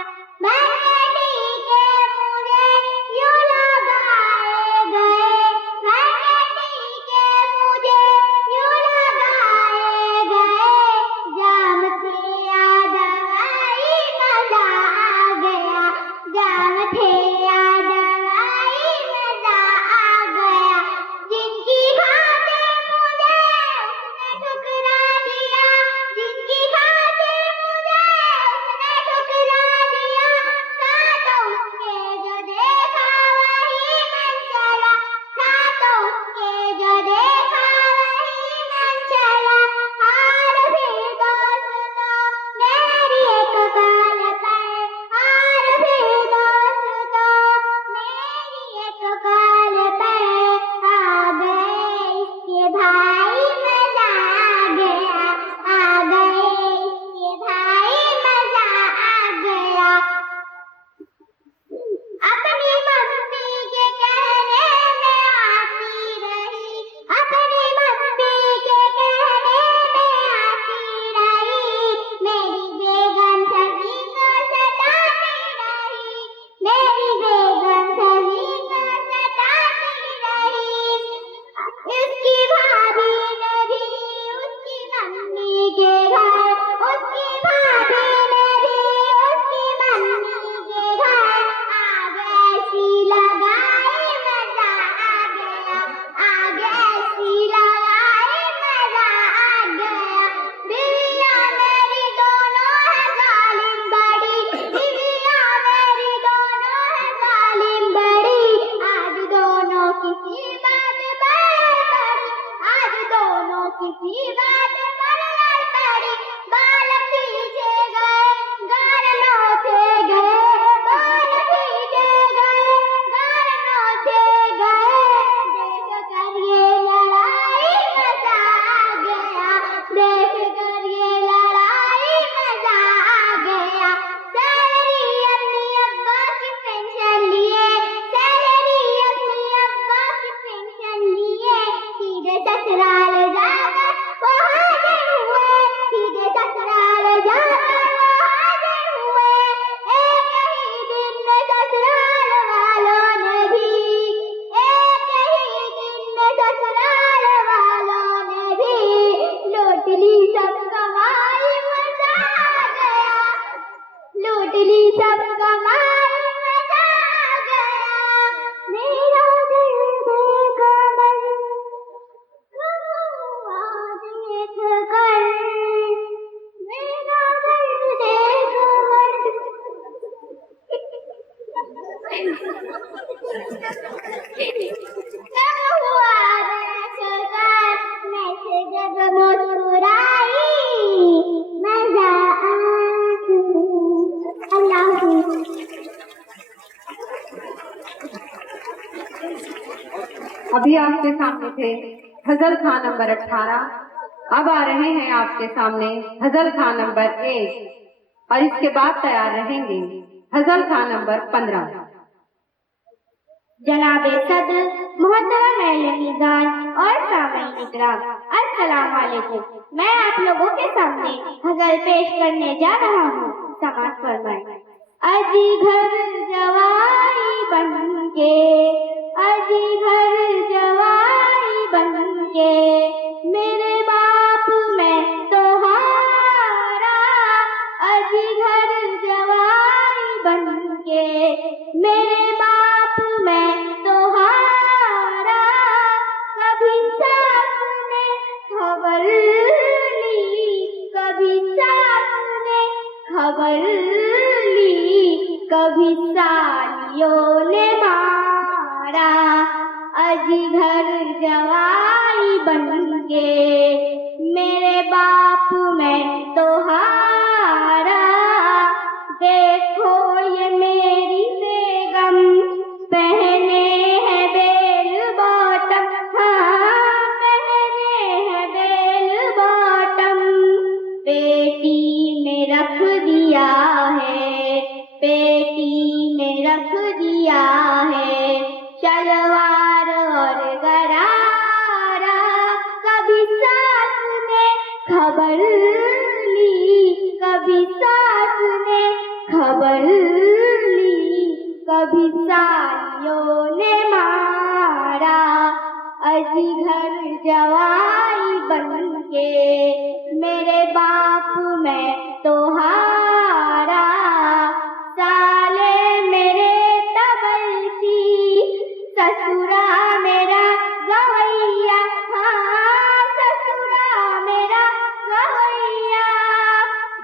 अभी आपके सामने थे गजल खान नंबर 18। अब आ रहे हैं आपके सामने गजल खान नंबर 1 और इसके बाद तैयार रहेंगे गजल खान नंबर 15। जनाब सदर, मोहतरम निगान और सामईन इकराम, अस्सलाम वालेकुम। मैं आप लोगों के सामने गजल पेश करने जा रहा हूँ। समाज फरमाएं। अजी घर जवाई बनके, अजी घर जवाई बनके, मेरे बाप मैं तो हारा। अजी घर जवाई बनके, मेरे बाप मैं तो हारा। कभी सास ने खबर ली, कभी सास ने खबर ली, कभी सालियों ने मारा। अजी घर जवाई बनके, मेरे बाप मैं तो हारा। देखो ये मेरी बेगम पहने हैं बेल बॉटम, हाँ पहने हैं बेल बॉटम। पेटी में रख दिया है, पेटी में रख दिया है शलवार और गरारा। कभी सास ने खबर ली, कभी सास ने खबर ली, कभी सालियों ने मारा। अजी घर जवाई बनके, मेरे बाप मैं तो हारा। साले मेरे तबलची, ससुरा मेरा गवैया, हाँ ससुरा मेरा गवैया।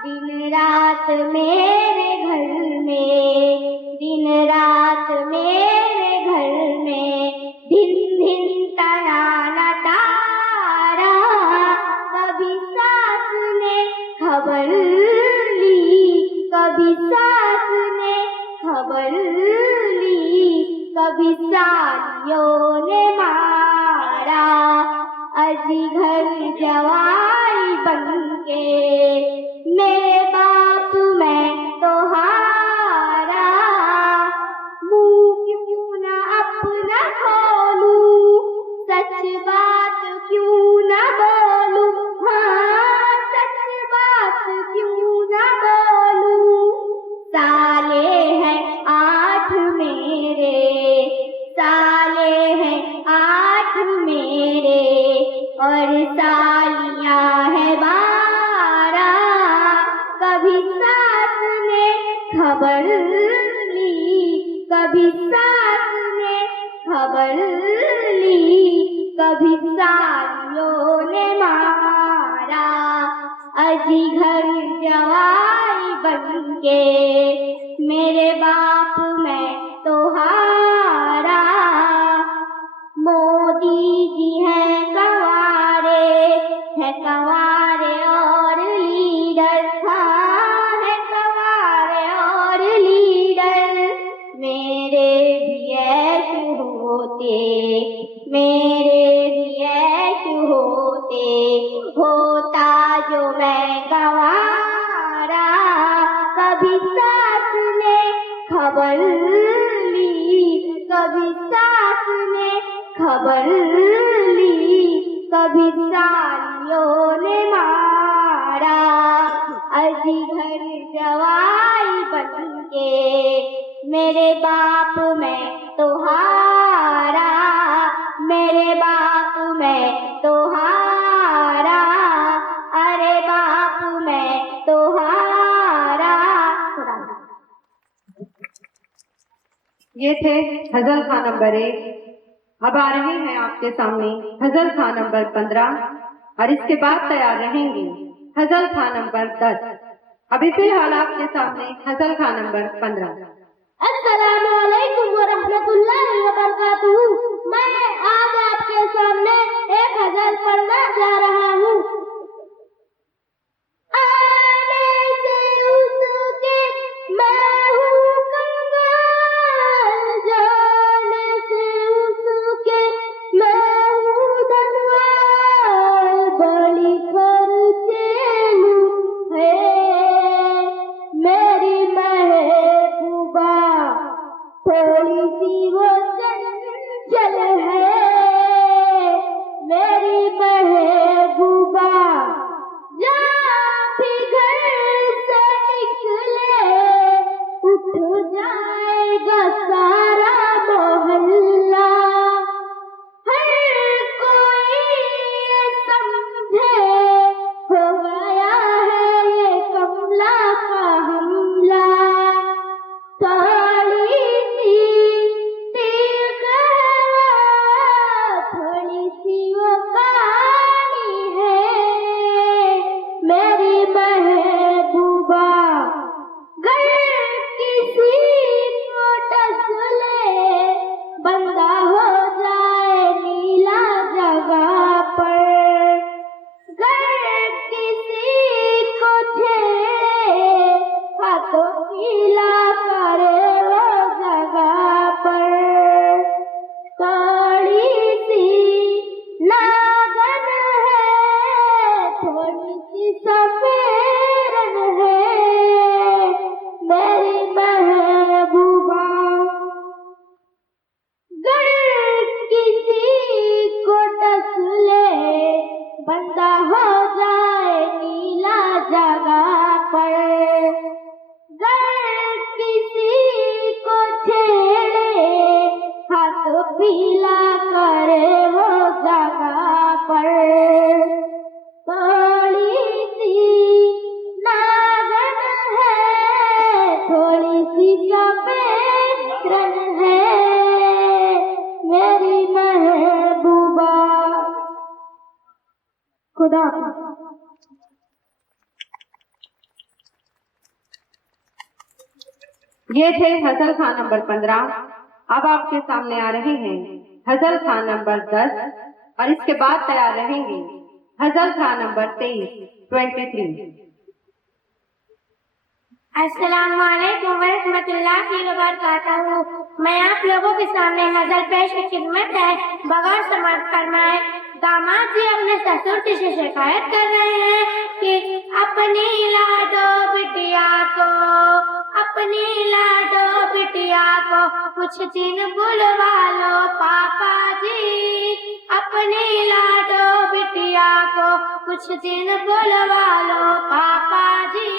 दिन रात मेरे घर में, दिन रात मेरे घर में, धिन धिन तराना तारा। कभी सास ने खबर ली, कभी सास ने खबर ली, कभी सालियों ने मारा। अजी घर जवाई बनके, मेरे बाप मैं तो हारा। मुँह क्यों न अपना खोलूं, सच बात क्यों न बोलूं, हाँ सच बात क्यों न बोलूं। साले हैं 8 मेरे, साले हैं 8 मेरे, और सालियां हैं 12। कभी सास ने खबर ली, कभी सास ने खबर ली, कभी सालियों ने मारा। अजी घर जवाई बनके, मेरे बाप मैं तो हारा। मोदी जी हैं कंवारे और लीडर, हाँ है कंवारे और लीडर। मेरे भी ऐश होते, मेरे भी ऐश होते, होता जो मैं गंवारा। कभी सास ने खबर ली, कभी सास ने खबर ली, कभी सालियों ने मारा। अजी घर जवाई बनके, मेरे बाप मैं तो हारा। मेरे बाप मैं तो हारा, अरे बाप मैं तो हारा। ये थे गजल खान नंबर 1। अब आ रहे हैं आपके सामने गजल खान नंबर 15 और इसके बाद तैयार रहेंगे गजल खान नंबर 10। अभी फिलहाल आपके सामने गजल खान नंबर 15। अस्सलामु अलैकुम व रहमतुल्लाहि व बरकातुहू। मैं आज आपके सामने एक गजल पढ़ने जा रहा हूँ। आने से उसके मैं हूँ कंगाल, जाने से उसके खुदा हाफिज। ये थे गजल खान नंबर 15। अब आपके सामने आ रहे हैं गजल खान नंबर 10 और इसके बाद तैयार रहेंगे गजल खान नंबर 23। अस्सलाम वालेकुम वरहमतुल्लाहि वबरकातुहू। मैं आप लोगों के सामने गजल पेश की खिदमत है। बगैर समाप्त फरमाए दामाद जी अपने ससुर जी से शिकायत कर रहे हैं कि अपनी लाडो बिटिया को कुछ दिन बुलवा लो पापा जी। अपनी लाडो बिटिया को कुछ दिन बुलवा लो पापा जी।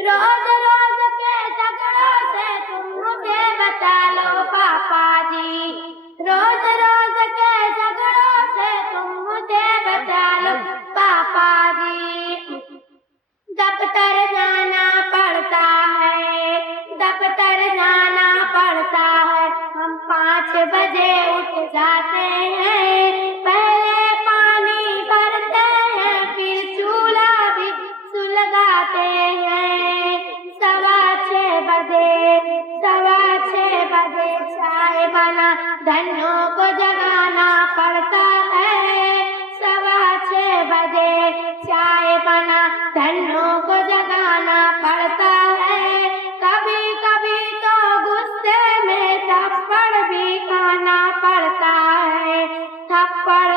रोज रोज के झगड़ों से तुम मुझे बचा लो पापा जी। रोज रोज के झगड़ों से तुम मुझे बचा लो पापा जी। दफ्तर जाना पड़ता है, दफ्तर जाना पड़ता है। हम 5 बजे उठ जाते हैं, पहले पानी भरते हैं, फिर चूल्हा भी सुलगाते हैं। 6:15 बजे चाय बना धन्यों को जगाना पड़ता है। 6:15 बजे चाय बना धन्यों को जगाना पड़ता है। कभी कभी तो गुस्से में थप्पड़ भी खाना पड़ता है। थप्पड़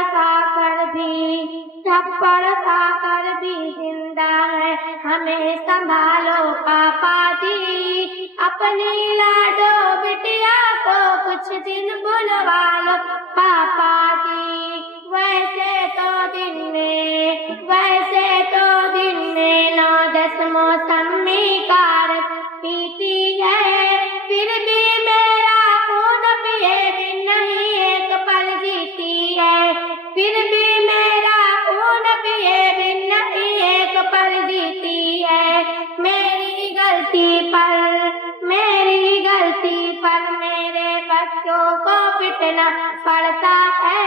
खाकर भी जिंदा है। हमें संभालो पापा जी। अपनी लाडो बिटिया को कुछ दिन बुलवा लो पापा जी। वैसे तो दिन में 9-10 मौसमी का रस पीती है। फिर भी मेरा खून पिए बिन नहीं एक पल जीती है। फिर भी मेरा खून पिए बिन नहीं एक पल जीती है। मेरी गलती पर मेरे बच्चों को पिटना पड़ता है।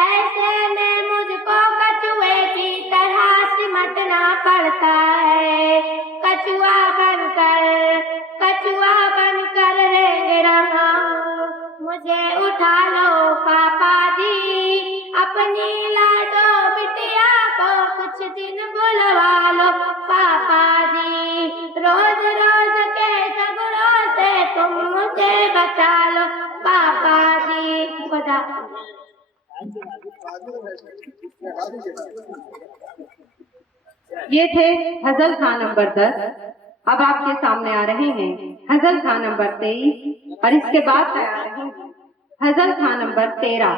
ऐसे में मुझको कछुए की तरह सिमटना पड़ता है। कछुआ बनकर रेंग रहा हूँ, मुझे उठा लो पापा जी। अपनी लाडो बिटिया को कुछ दिन बुलवा लो पापा जी। रोज रोज के झगड़ों से तुम मुझे बचा लो पापा जी। खुदा ये थे गजल खान नंबर 10। अब आपके सामने आ रहे हैं गजल खान नंबर 23 और इसके बाद तैयार रहेंगे गजल खान नंबर 13।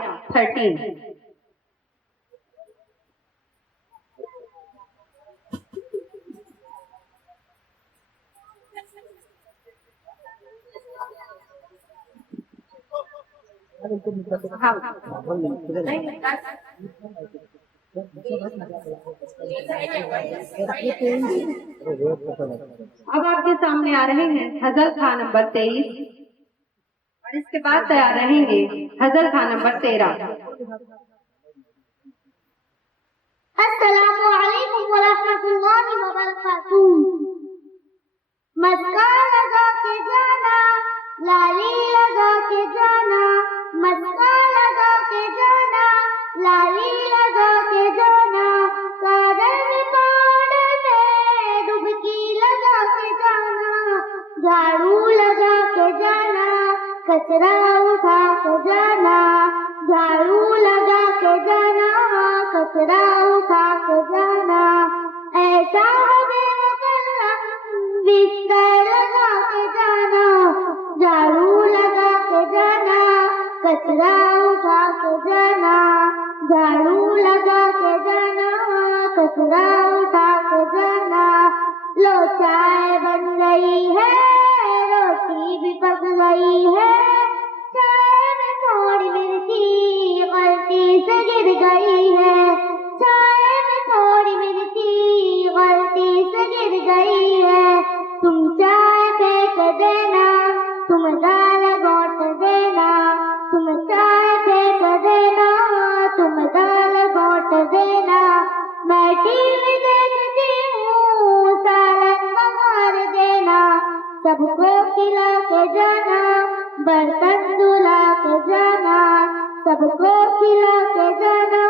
अब आपके सामने आ रहे हैं गजल खान नंबर 23 और इसके बाद तैयार रहेंगे गजल खान नंबर 13। अस्सलामु अलैकुम वरहमतुल्लाहि वबरकातुहू। मस्का लगा के जाना, लाली लगा के जाना, मस्का लगा के जाना, लाली लगा के जाना, काजल में पाउडर में डुबकी लगा के जाना, झाड़ू लगा के जाना, कचरा उठा के जाना, झाड़ू लगा के जाना, कचरा उठा के जाना। ऐसा हमें करना, बिस्तर लगा के जाना, झाड़ू लगा के जाना, कचरा उठा के जाना, झाड़ू लगा के जाना, कचरा उठा के जाना। लो चाय बन गई है, रोटी भी पक गई है, चाय में थोड़ी मिर्ची गलती से गिर गई है, चाय में थोड़ी मिर्ची गलती से गिर गई है। तुम चाय फेंक देना, तुम दाल घोट देना, तुम चाय फेंक देना, तुम दाल घोट देना। टीवी देखती हूँ, सालन मार देना, सबको खिला के जाना, बर्तन धुला के जाना, सबको खिला के जाना,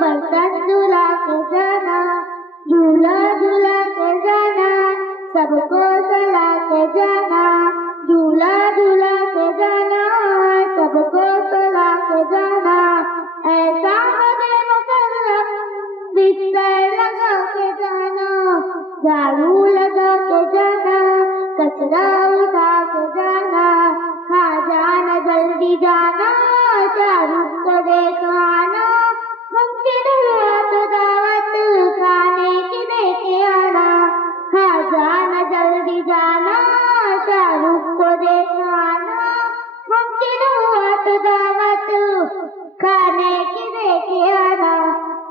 बर्तन धुला के जाना, झूला झूला के जाना, सबको सला के जाना, झूला झूला के जाना, सबको सला के जाना। ऐसा मजे मुकर्रम बिस्तर लगा के जाना, झाड़ू लगा के जाना, कचरा उठा के जाना, खा जाना जल्दी जाना, शाहरुख को देख आना, मुमकिन हुआ तो दावत खाने की दे के आना, खा जाना जल्दी जाना, शाहरुख को देख आना, मुमकिन हुआ तो दावत खाने की दे के आना।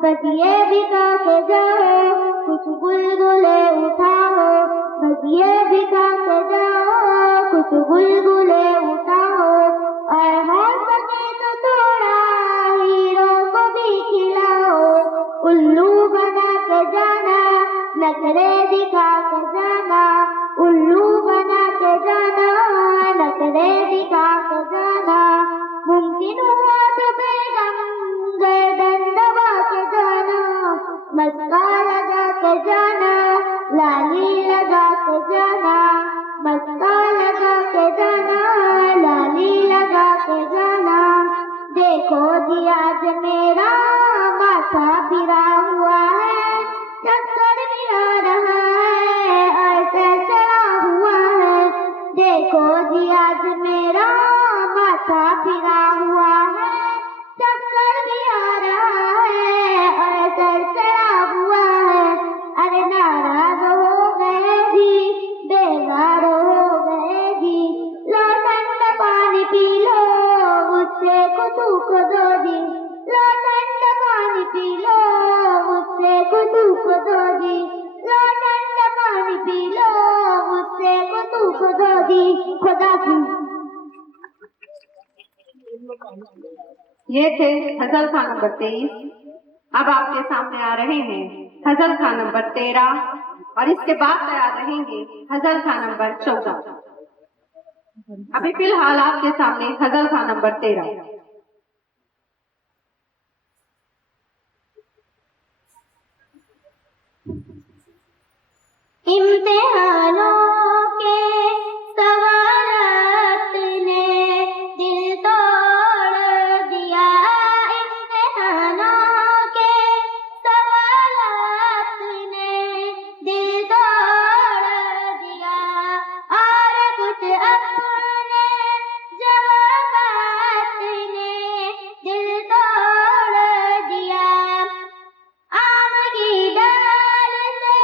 बस ये भी खा के जाओ, कुछ बुलबुले उठाओ, बस ये भी खा के जाओ, कुछ बुलबुले उठाओ, और हो सके तो थोड़ा हीरो को भी खिलाओ, उल्लू बना के जाना, नखरे दिखा के जाना, उल्लू बना के जाना, नखरे दिखा के जाना, मुमकिन हुआ तो बेगम गर्दन दबा के जाना, मस्का लगा के जाना, लाली लगा के जाना, मस्का लगा के जाना, लाली लगा के जाना। देखो जी आज मेरा माथा फिरा हुआ है, चक्कर भी आ रहा है, ऐसे चढ़ा हुआ है। देखो जी आज मेरा माथा फिरा हुआ है, चक्कर भी आ रहा है, ऐसे चढ़ा हुआ है। अरे नाराज हो गए जी, बेकार हो गए जी, लो ठंडा पानी पी लो, मुझसे कुछ को दो जी, लो ठंडा पानी पी लो, मुझसे कुछ को दो जी, लो ठंडा पानी पी लो, मुझसे कुछ को दो जी। खुदा की। ये थे गजल खान नंबर 23। अब आपके सामने आ रहे हैं गजल खान नंबर 13 और इसके बाद तैयार रहेंगे गजल खान नंबर 14। अभी फिलहाल आपके सामने गजल खान नंबर 13। इम्तिहानों के सवालात ने दिल तोड़ दिया, इम्तिहानों के सवालात ने दिल तोड़ दिया, और कुछ अपने जवाबात ने दिल तोड़ दिया। आम की डाल से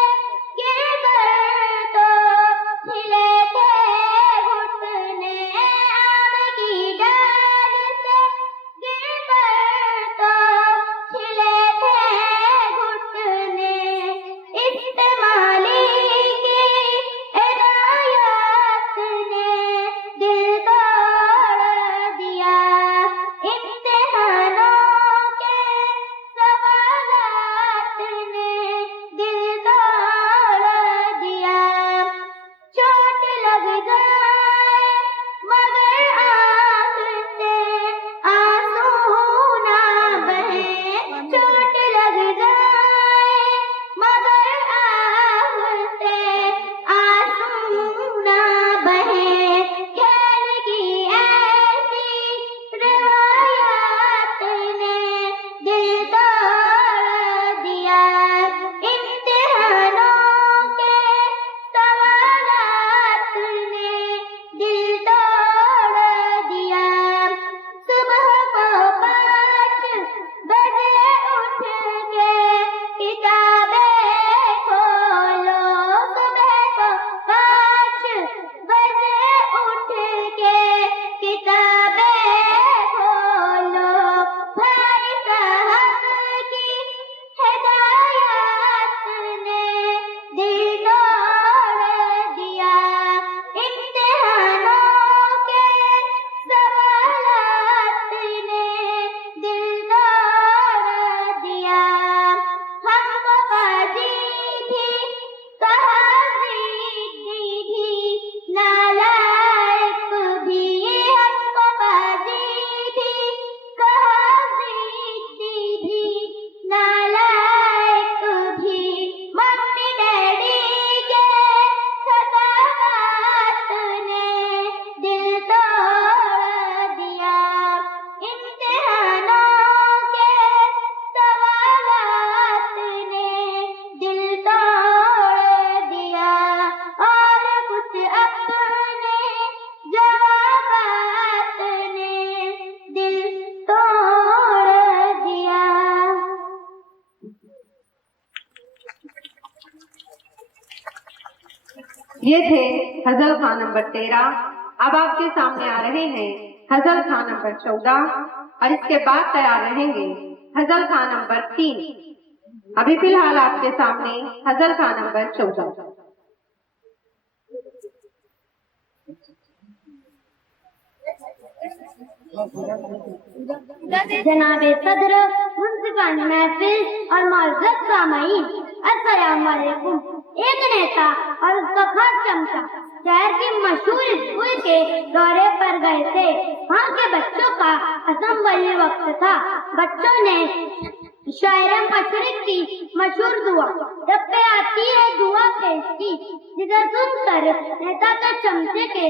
ये थे गजल खां नंबर 13। अब आपके सामने आ रहे हैं गजल खां नंबर 14 और इसके बाद तैयार रहेंगे गजल खां नंबर 3। अभी फिलहाल आपके सामने गजल खां नंबर 14। जनाबे सदर, मुंसिफान महफिल और मौजूद सामाईन, अस्सलाम वालेकुम। एक नेता और उसका खास चमचा शहर के मशहूर स्कूल के दौरे पर गए थे। वहाँ के बच्चों का असेंबली वक्त था। बच्चों ने शायर मशरिक की मशहूर दुआ जब पे आती है दुआ पेश की, जिसे सुनकर नेता के चमचे के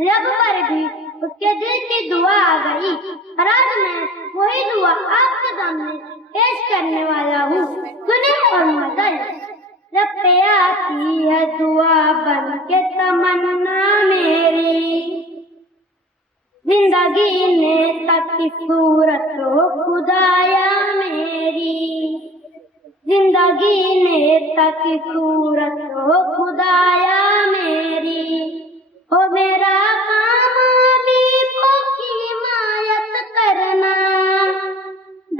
लब पर भी उसके दिल की दुआ आ गई। और आज मैं वही दुआ आपके सामने पेश करने वाला हूँ। सुने और मदद। जब पे आती है दुआ बन के तमन्ना मेरी, जिंदगी में तक सूरत हो खुदाया मेरी, जिंदगी में तक सूरत हो खुदाया मेरी। हो मेरा काम बीबों की हिमायत करना,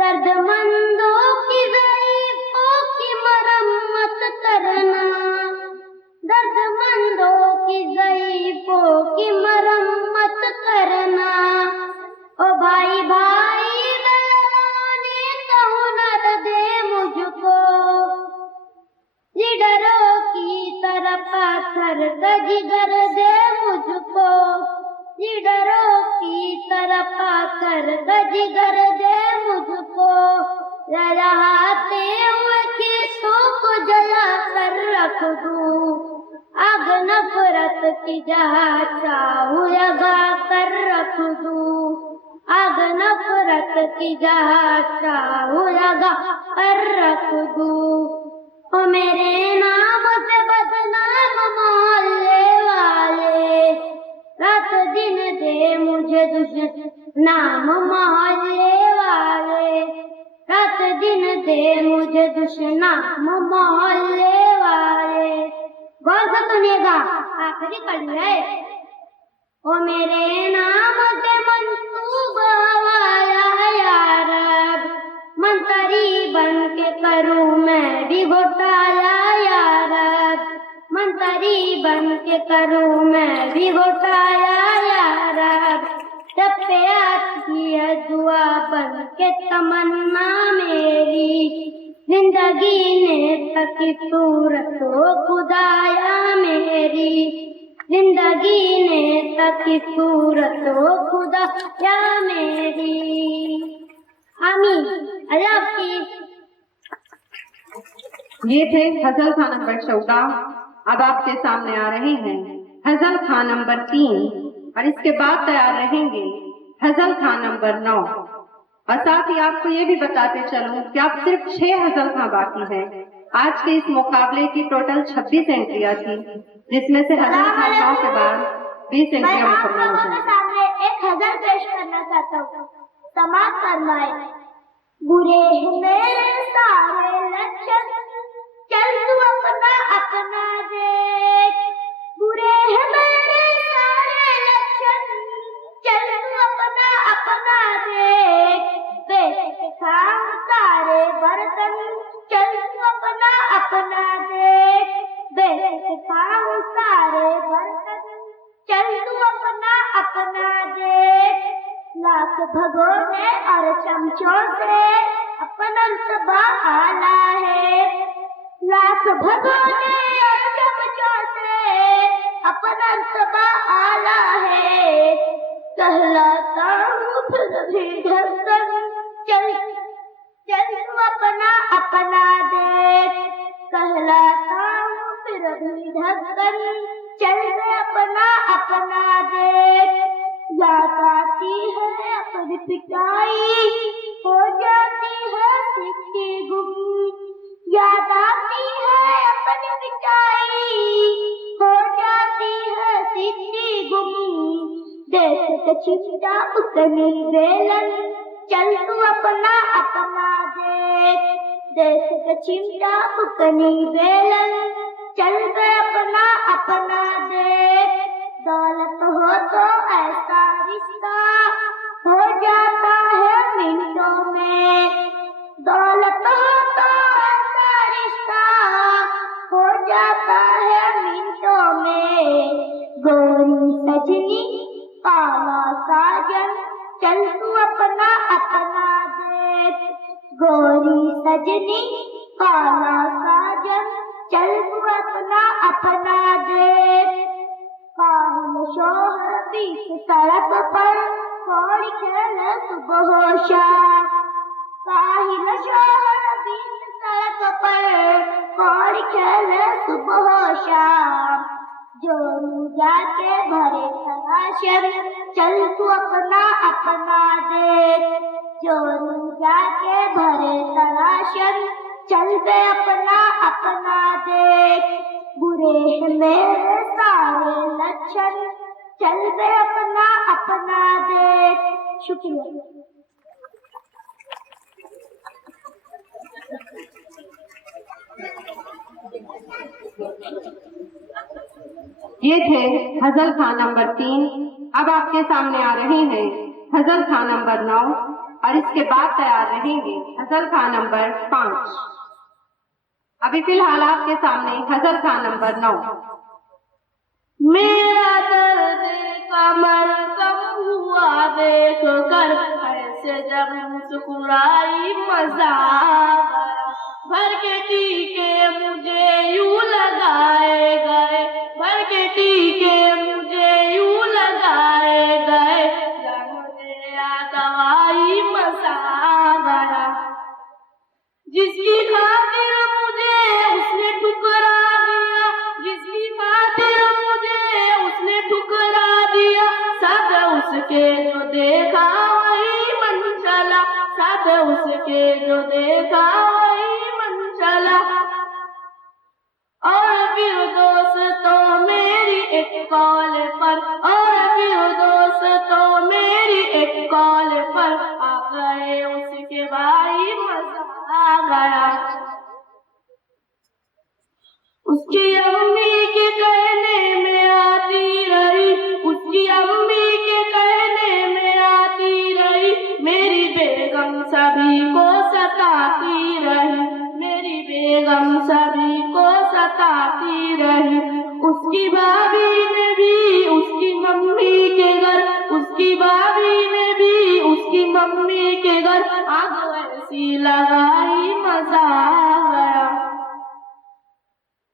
दर्दमंदों की ज़ईफ़ों की मरम्मत करना, दर्दमंदों की ज़ईफ़ों की मरम्मत करना। ओ भाई भाई लड़ाने का हुनर दे मुझको, जिगरों की तरह पाथर का जिगर दे मुझको, जिगरों की तरह पाथर का जिगर दे मुझको। लहराते हुए खेतों को जला कर रख दूं, आग नफरत की जहाँ चाहूँ लगा कर रख दूं, आग नफरत की जहाँ चाहूँ लगा कर रख दूं। ओ मेरे नाम से बदनाम मोहल्ले वाले, रात दिन दे मुझे दुश्मनाम मोहल्ले वाले, रात दिन दे मुझे दुश्मनाम मोहल्ले वाले। गौर से सुनिएगा, आखिरी कड़ी है। ओ मेरे नाम से मंसूब हवाला या रब, मंतरी बन के करूं मैं भी घोटाला या रब, मंतरी बन के करूं मैं भी घोटाला या रब। जब पे आती है दुआ बन के तमन्ना मेरी, जिंदगी ने तकी सूरत हो खुदाया मेरी, जिंदगी ने तकी सूरत हो खुदाया मेरी। आमीन। अल्लाह हाफिज़। ये थे गजल खां नंबर 14। अब आपके सामने आ रहे हैं गजल खां नंबर 3 और इसके बाद तैयार रहेंगे गजल खां नंबर 9। और साथ ही आपको ये भी बताते चलूं कि आप सिर्फ 6 गजल खां बाकी हैं। आज के इस मुकाबले की टोटल 26 एंट्रियां थी, जिसमें से गजल खां 9 के बाद 20 एंट्रियां मुकम्मल हो गई। सामने एक गजल पेश करना चाहता हूँ। समाज फरमाए। बुरे हैं मेरे सारे लक्षण, चल तू अपना अपना देख। बुरे हैं मेरे सारे लक्षण, चल तू अपना अपना देख। बेच खाऊं सारे बर्तन, चल तू अपना अपना देख। बेच खाऊं सारे बर्तन, चल तू अपना अपना देख। लाख भगोने और चमचों से अपना रुतबा आला है, लाख भगोने और चमचों से अपना रुतबा आला है। कहलाता हूँ फिर भी धड़कन, चल चल तू अपना अपना देख। कहलाता हूँ फिर भी धड़कन, चल अपना अपना देख। याद आती है अपनी पिटाई, हो जाती है सिक्की गुम। याद आती है अपनी पिटाई, हो जाती है सिक्की गुम। देश के चिमटा उतनी बेलन, चल तू अपना अपना देख। देश के चिमटा उतनी बेलन, चल दे अपना अपना देख। दौलत हो तो ऐसा रिश्ता हो जाता है मिनटों में। दौलत हो तो ऐसा रिश्ता हो जाता है मिनटों में। गोरी सजनी काला साजन चल तू अपना अपना देख। गोरी सजनी काला साजन चल तू अपना अपना देख। काहिल शोहर बीच सड़क पर कौड़ी खेले सुबह हो शाम। काहिल शोहर बीच सड़क पर कौड़ी खेले सुबह हो शाम। जोरू जाके भरे तराशर चल तू अपना अपना देख। जोरू जाके भरे तराशर चल दे अपना अपना देख। बुरे हैं मेरे सारे लक्षण चल दे अपना अपना देख। शुक्रिया। ये थे गजल खां नंबर 3। अब आपके सामने आ रहे हैं गजल खां नंबर 9 और इसके बाद तैयार रहेंगे गजल खां नंबर 5। अभी फिलहाल आपके सामने गजल खां नंबर 9। मेरा दर्द कमर कम हुआ देख कर ऐसे जब मुस्कुराई मजा भर के टीके मुझे यूं लगाए गए। भर के टीके मुझे यूं लगाए गए। दवाई मजा गया जिसकी खातिर मुझे उसने ठुकरा दिया। जिसकी खातिर मुझे उसने ठुकरा दिया। सब उसके जो देखा वही मन चला। सब उसके जो देखा वही मन चला। और फिर दोस्तों मेरी एक कॉल पर और फिर दोस्तों मेरी एक कॉल पर आ गए उसके भाई मजा आ गया। उसकी अम्मी के कहने में आती रही। उसकी अम्मी के कहने में आती रही। मेरी बेगम सभी को सताती रही। मेरी बेगम सभी को सताती रही। उसकी भाभी ने भी उसकी मम्मी के घर उसकी भाभी ने भी उसकी मम्मी के घर आग ऐसी लगाई मजा आ गया।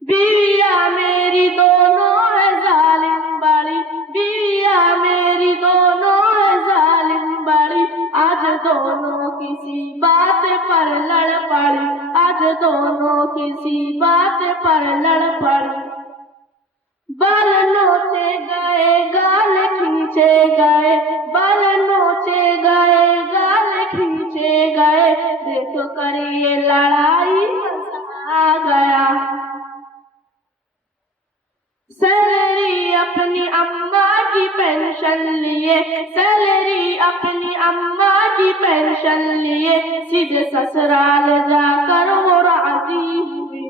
बीविया मेरी दोनों है जालिम बड़ी। बीविया मेरी दोनों है जालिम बड़ी। आज दोनों किसी बात पर लड़ पड़ी। आज दोनों किसी बात पर लड़ पड़ी। बाल नोचे गए गाल खींचे गए। बाल नोचे गए गाल खींचे गए। देख कर ये लड़ाई मजा आ गया। सैलरी अपनी अम्मा की पेंशन लिए। सैलरी अपनी अम्मा की पेंशन लिए। सीधे ससुराल जाकर वो राजी हुई।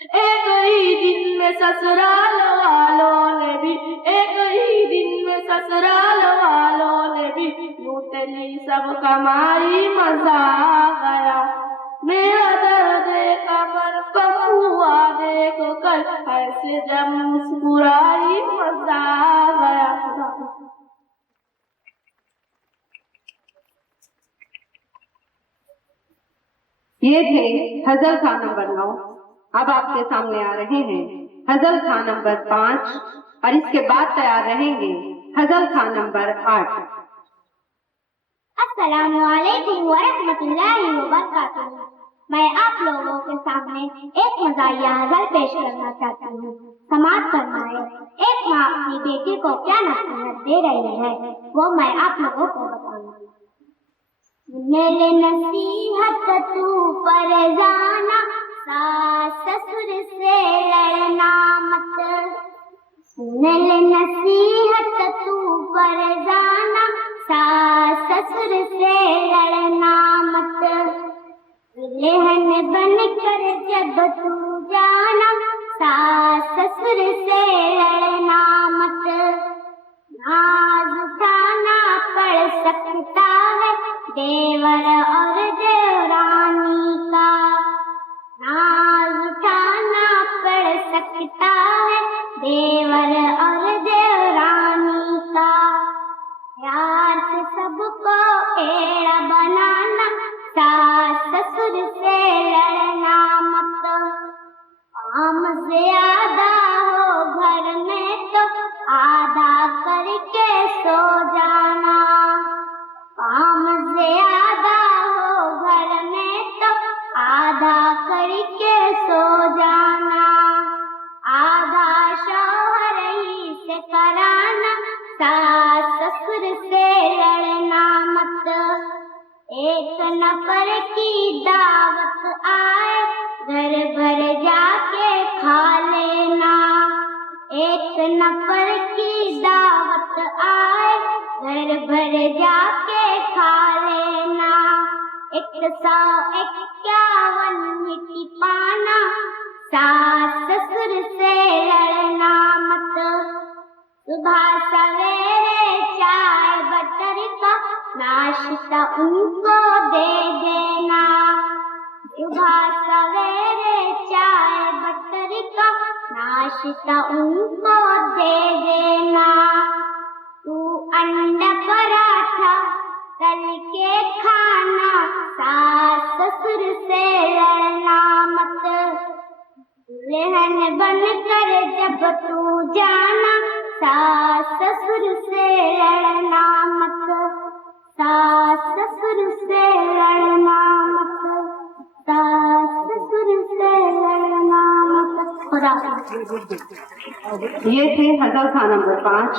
एक ही दिन में ससुराल वालों ने भी एक ही दिन में ससुराल वालों ने भी लूट ली सब कमाई मजा आ गया। मेरा दर्द कमर कम हुआ देख कर ऐसे जब मुस्कुराई मजा आ गया। ये थे गजल खां नंबर 9। अब आपके सामने आ रहे हैं गजल खां नंबर 5 और इसके बाद तैयार रहेंगे गजल खां नंबर 8। अस्सलामु अलैकुम व रहमतुल्लाहि व बरकातुहू। मैं आप लोगों के सामने एक मज़ाहिया गज़ल पेश करना चाहती हूँ। समाअत फरमाए। एक माँ अपनी बेटी को क्या नसीहत दे रही है वो मैं आप लोगों को बताऊंगी। मेरे नसीहत तू पर जाना सास ससुर से लड़ना मत। मेरे नसीहत तू पर जाना सास ससुर से लड़ना मत। दुल्हन बन कर जब तू जाना सास ससुर से लड़ना मत, नाज उठाना पड़ सकता है देवर और देवरानी का, नाज उठाना पड़ सकता है देवर और देवरानी का। प्यार से सबको एड़ा बनाना, सास ससुर से लड़ना मत, काम से आधा हो घर में तो आधा करके सो जाना, काम से आधा हो घर में तो आधा करके सो जाना, आधा शौहर ही से कराना, सास ससुर से लड़ना मत। एक नफर की दावत आए घर भर जाके खा लेना, एक नफर की दावत आए घर भर जाके खा लेना, 151 मिट्टी पाना, सास ससुर से लड़ना मत। सुबह सवेरे चाय बटर का नाश्ता उनको दे देना, सुबह सवेरे चाय बटर का नाश्ता उनको दे देना। तू अंडा पराठा तल के खाना, सास ससुर से लड़ना मत। दुल्हन बनकर जब तू जाना, सास ससुर से लड़ना मत, सास ससुर से लड़ना मत, सास ससुर से लड़ना मत। खुदा। ये थे हजल खां नंबर 5।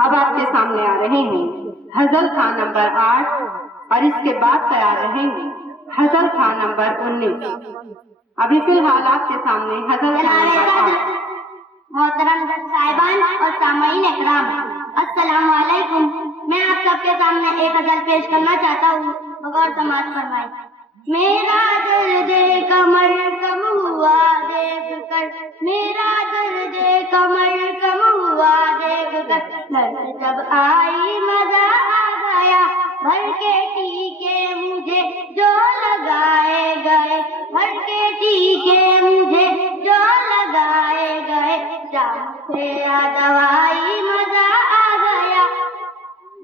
अब आपके सामने आ रहे हैं हजल खां नंबर 8 और इसके बाद तैयार रहेंगे हजल खां नंबर 19। अभी फिलहाल आपके सामने हजल खां नंबर 8। मोहतरम साहिबान और सामाईन इकराम, अस्सलाम वालेकुम। मैं आप सबके सामने एक गजल पेश करना चाहता हूँ, बगौर समाज फरमाए। मेरा दर्द कमर कम हुआ देख कर, मेरा दर्द कमर कम हुआ देख कर, दर्द जब आई मजा आ गया, भर के टीके मुझे जो लगाए गए, भर के टीके मुझे जो लगाए गए, जान से दवाई मजा आ गया।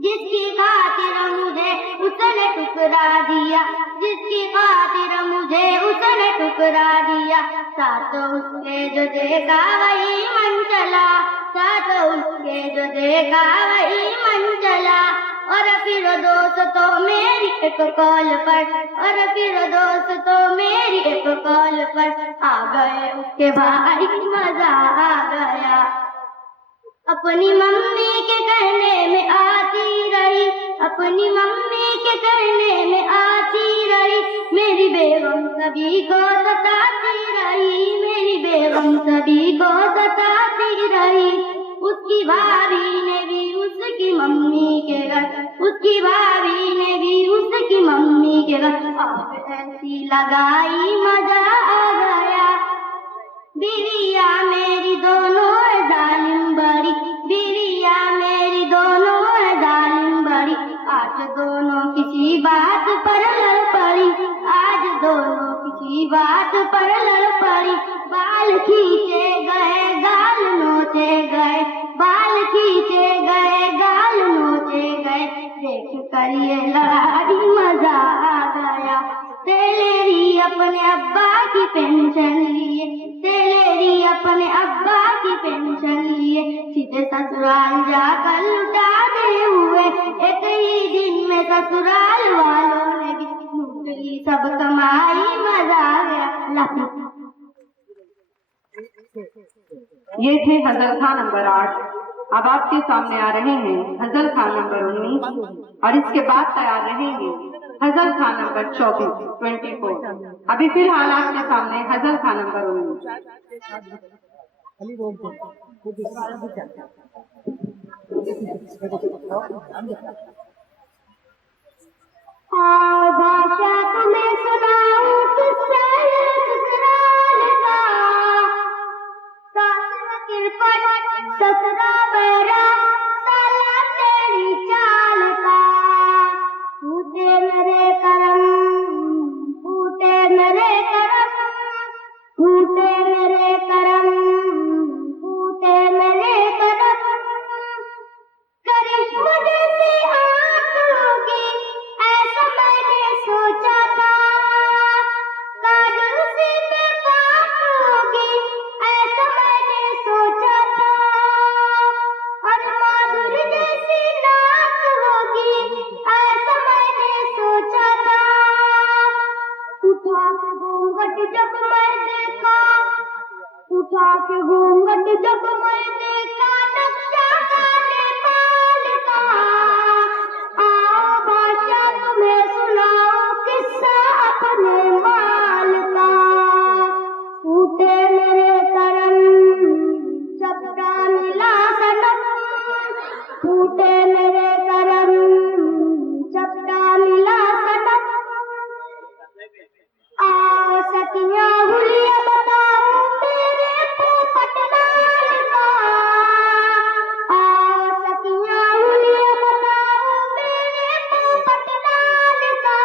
जिसकी खातिर मुझे उसने ठुकरा दिया, जिसकी खातिर मुझे उसने ठुकरा दिया, साथ उसके जो देखा वही मन चला, साथ उसके जो देखा वही मन चला। और फिर दोस्तों मेरी एक कॉल पर, और फिर दोस्तों मेरी एक कॉल पर आ गए उसके भाई, मजा आ गया। अपनी मम्मी के कहने में आती रही, अपनी मम्मी के कहने में आती रही, मेरी बेगम सभी को सताती रही, मेरी बेगम सभी को सताती रही। उसकी भाभी ने भी उसकी मम्मी के घर, उसकी भाभी ने भी उसकी मम्मी के घर आग ऐसी लगाई, मजा आ गया। बीविया मेरी दोनों है जालिम बड़ी, बीविया मेरी दोनों है जालिम बड़ी, आज दोनों किसी बात पर लड़ पड़ी, आज दोनों किसी बात पर लड़ पड़ी। बाल खींचे गए गाल नोचे गए, बाल खींचे गए गाल नोचे गए, देख कर ये लड़ाई मजा आ गया। तेलेरी अपने अब्बा की पेंशन लिए, तेलेरी अपने अब्बा की पेंशन लिए, सीधे ससुराल जाकर लुटा दे हुए, एक ही दिन में ससुराल वालों ने भी लूट ली सब कमाई, मजा आ गया। ये थे हजल खां नंबर 8। अब आपके सामने आ रहे हैं हजल खां नंबर 19 और इसके बाद तैयार रहेंगे हजल खां नंबर 24। अभी फिलहाल आपके सामने हजल खां नंबर 19। भाषा तुम्हें सुनाऊं किस्सा ससुराल का, जब मैं देखा, उठा के घूंघट जब मैं देखा, नक्शा काले माल का। आओ बादशाह तुम्हें सुनाओ किस्सा अपने माल का। टूटे मेरे करम चपटा मिला सनम, टूटे मेरे करम चपटा मिला सनम। आओ सतिया हुलिया बताओ मेरे पोपट लाल का। आओ सतिया हुलिया बताओ मेरे पोपट लाल का।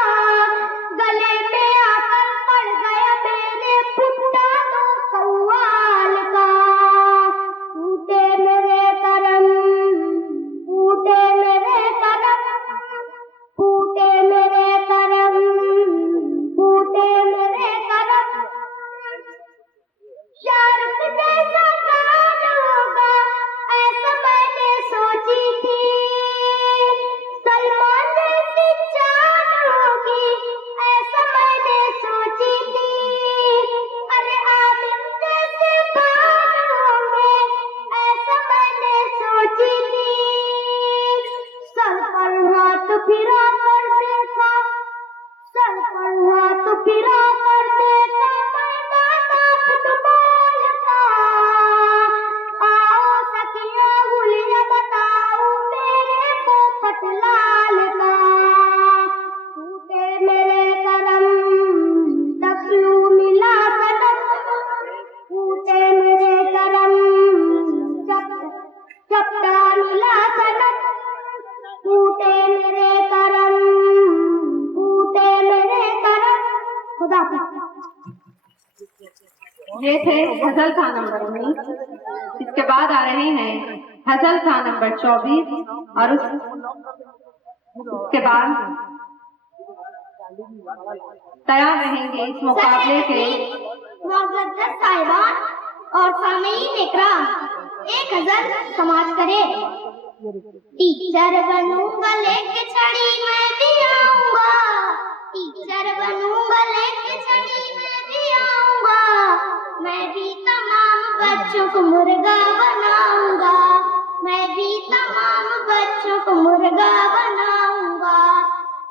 गले में आकर पड़ गया मेरे फुट्टा दो कव्वाल का। टूटे मेरे करम, टूटे मेरे करम, टूटे मेरे करम, टूटे मेरे करम। शाहरुख जैसा गान होगा ऐसा मैंने सोची थी। सलमान जैसी चाल होगी ऐसा मैंने सोची थी। अरे आमिर जैसे बाल होंगे ऐसा मैंने सोची थी। सर पर हाथ फिरा कर देखा, सर पर हाथ फिरा कर देखा मैदाना फुटबॉल का। आओ सखिया गुलिया बताओ मेरे पोपट लाल का। टूटे मेरे करम टकलू मिला सनम, टूटे मेरे करम चपटा मिला सनम। टूटे मेरे करम, टूटे मेरे करम। खुदा ये थे गजल खां नंबर 19। इसके बाद आ रहे हैं गजल खां नंबर 24 और उसके बाद तैयार रहेंगे इस मुकाबले के मुक़द्दस साहिबान और सामीन इकराम। एक गजल समाज करे। टीचर बनूंगा लेके छड़ी मैं भी आऊंगा, टीचर बनूंगा लेके छड़ी मैं भी आऊंगा। मैं भी तमाम बच्चों को मुर्गा बनाऊंगा, मैं भी तमाम बच्चों को मुर्गा बनाऊंगा।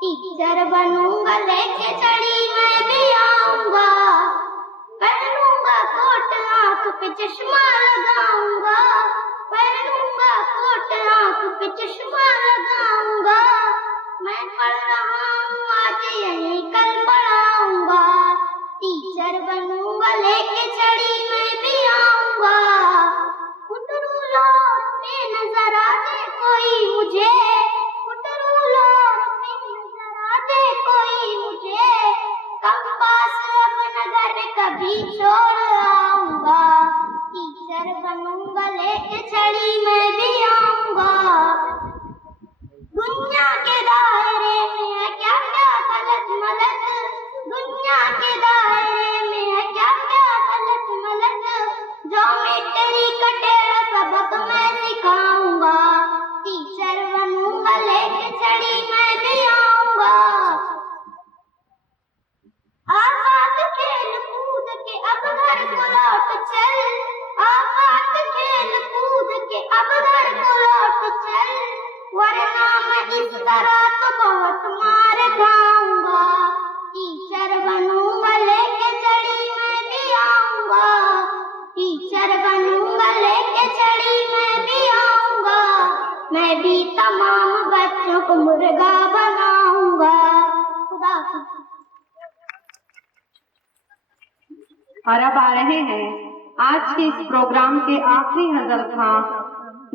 टीचर बनूंगा लेके छड़ी मैं भी आऊंगा। पहनूंगा कोट आंख पे चश्मा लगाऊंगा, पहनूंगा कोट आंख पे चश्मा लगाऊंगा। मैं पढ़ रहा हूँ आज यही कल पढ़ाऊंगा। टीचर बनूंगा लेके छड़ी मैं भी आऊंगा। उतरू लौट पे नजर आते कोई मुझे, उतरू लौट पे नजर आते कोई मुझे। कंपास नगर कभी छोड़ आऊंगा। टीचर बनूंगा लेके छड़ी मैं भी आऊंगा। दुनिया के दायरे में है क्या क्या गलत मलत, दुनिया के दायरे में है क्या क्या गलत मलत। ज्योमेट्री का टेढ़ा सबक मैं सिखाऊंगा। टीचर बनूंगा लेके छड़ी मैं भी आऊंगा। आजाद खेल कूद के अब घर को लौट चल, आजाद खेल कूद के अब घर को लौट चल। वरना मैं इस तरह तो बहुत मार खाऊंगा। टीचर बनूंगा लेके छड़ी मैं भी आऊंगा, टीचर बनूंगा लेके छड़ी मैं भी आऊंगा। मैं भी तमाम बच्चों को मुर्गा बनाऊंगा। खुदा और अब आ रहे हैं आज के इस प्रोग्राम के आखिरी गजल खां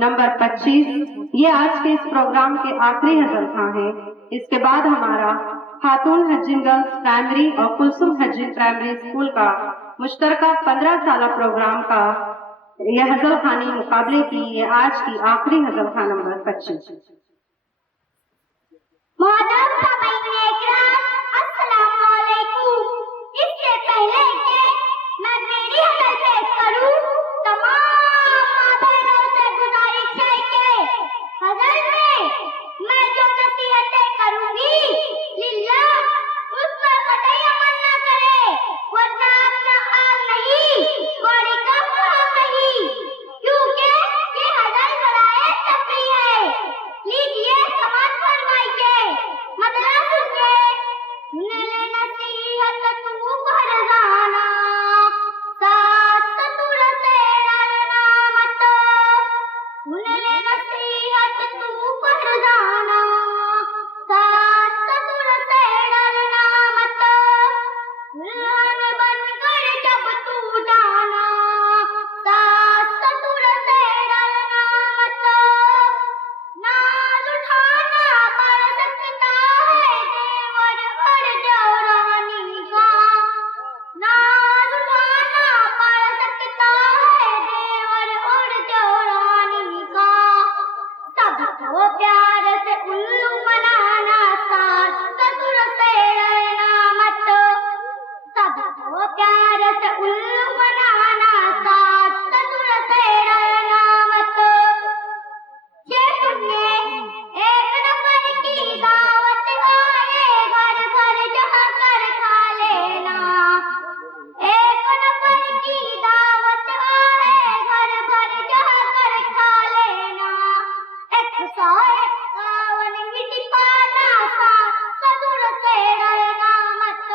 नंबर 25। ये आज के इस प्रोग्राम के आखिरी गजल खां है। इसके बाद हमारा खातून हज्जिन गर्ल्स प्राइमरी और कुलसुम हज्जिन प्राइमरी स्कूल का मुश्तरका 15 साला प्रोग्राम का यह गजल खानी मुकाबले की ये आज की आखिरी गजल खां नंबर 25। इससे पहले कि मैं मेरी हलल पेश करूं, तमाम माँ-बहनों से गुजारिश है कि हज़र में मैं जो नसीहतें करूंगी लिल्लाह उस पर कतई अमल न करे। वरना अपना आग नहीं, कौड़ी का भाव नहीं, क्योंकि ये हज़ार कराए तफरी है। लीजिए समाज फरमाइए, मतलब सुनिए, सुनले नसीहत तू फरजाना, सास ससुर से डरना मत। सुनले नसीहत तू फरजाना, सास ससुर से डरना मत। दुल्हन बनकर जब तू जाना, सास ससुर से डरना मत। नाज उठाना पड़ सकता है देवर और देवरानी का, नाज उठाना पड़ सकता है देवर और देवरानी का। सबको प्यार से उल्लू बनाना, सास ससुर से डरना मत। सबको प्यार से उल्लू बनाना, सास ससुर से डरना मत। ये सुनिए, एक नंबर की दावत आए, घर घर जहाँ कर खा लेना। एक नंबर की दावत आए, घर घर जहाँ कर खा लेना। 151 मिट्टी पाना, सास ससुर से डरना मत।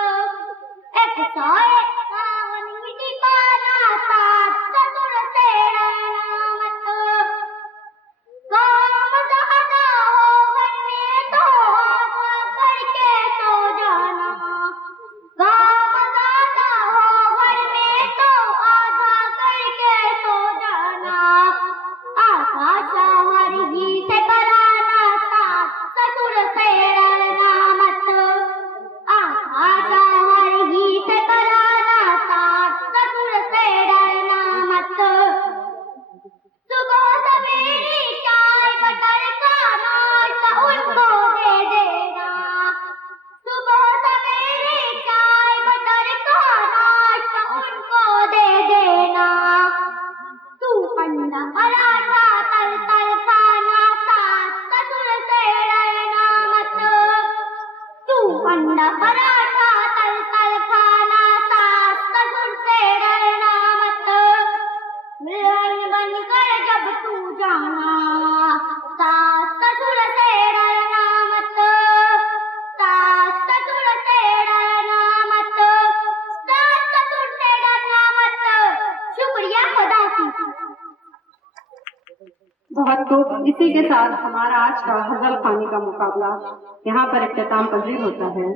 151 मिट्टी पाना, सास ससुर से डरना मत। काम ज्यादा हो घर में तो आधा करके सो जाना। काम ज्यादा हो घर में तो आधा करके सो जाना। आशा शौहर ही से कराना, सास ससुर से डरना मत। आशा शौहर ही से कराना, सास ससुर से डरना मत। सुबह सवेरे चाय बटर का नाश्ता उनको दे देना। सुबह सवेरे चाय बटर का नाश्ता उनको दे देना। तू अंडा पराठा तल तल खाना, सास ससुर से डरना मत। तू अंडा पराठा तल तल खाना, सास ससुर से डरना मत। दुल्हन बनकर जब तू जाना, सास ससुर से डरना मत। सास ससुर से डरना मत। सास ससुर से डरना मत। शुक्रिया, खुदा की। बहुत खूब। इसी के साथ हमारा आज का हज़ल खानी का मुकाबला यहाँ पर इख्तिताम पजीर होता है।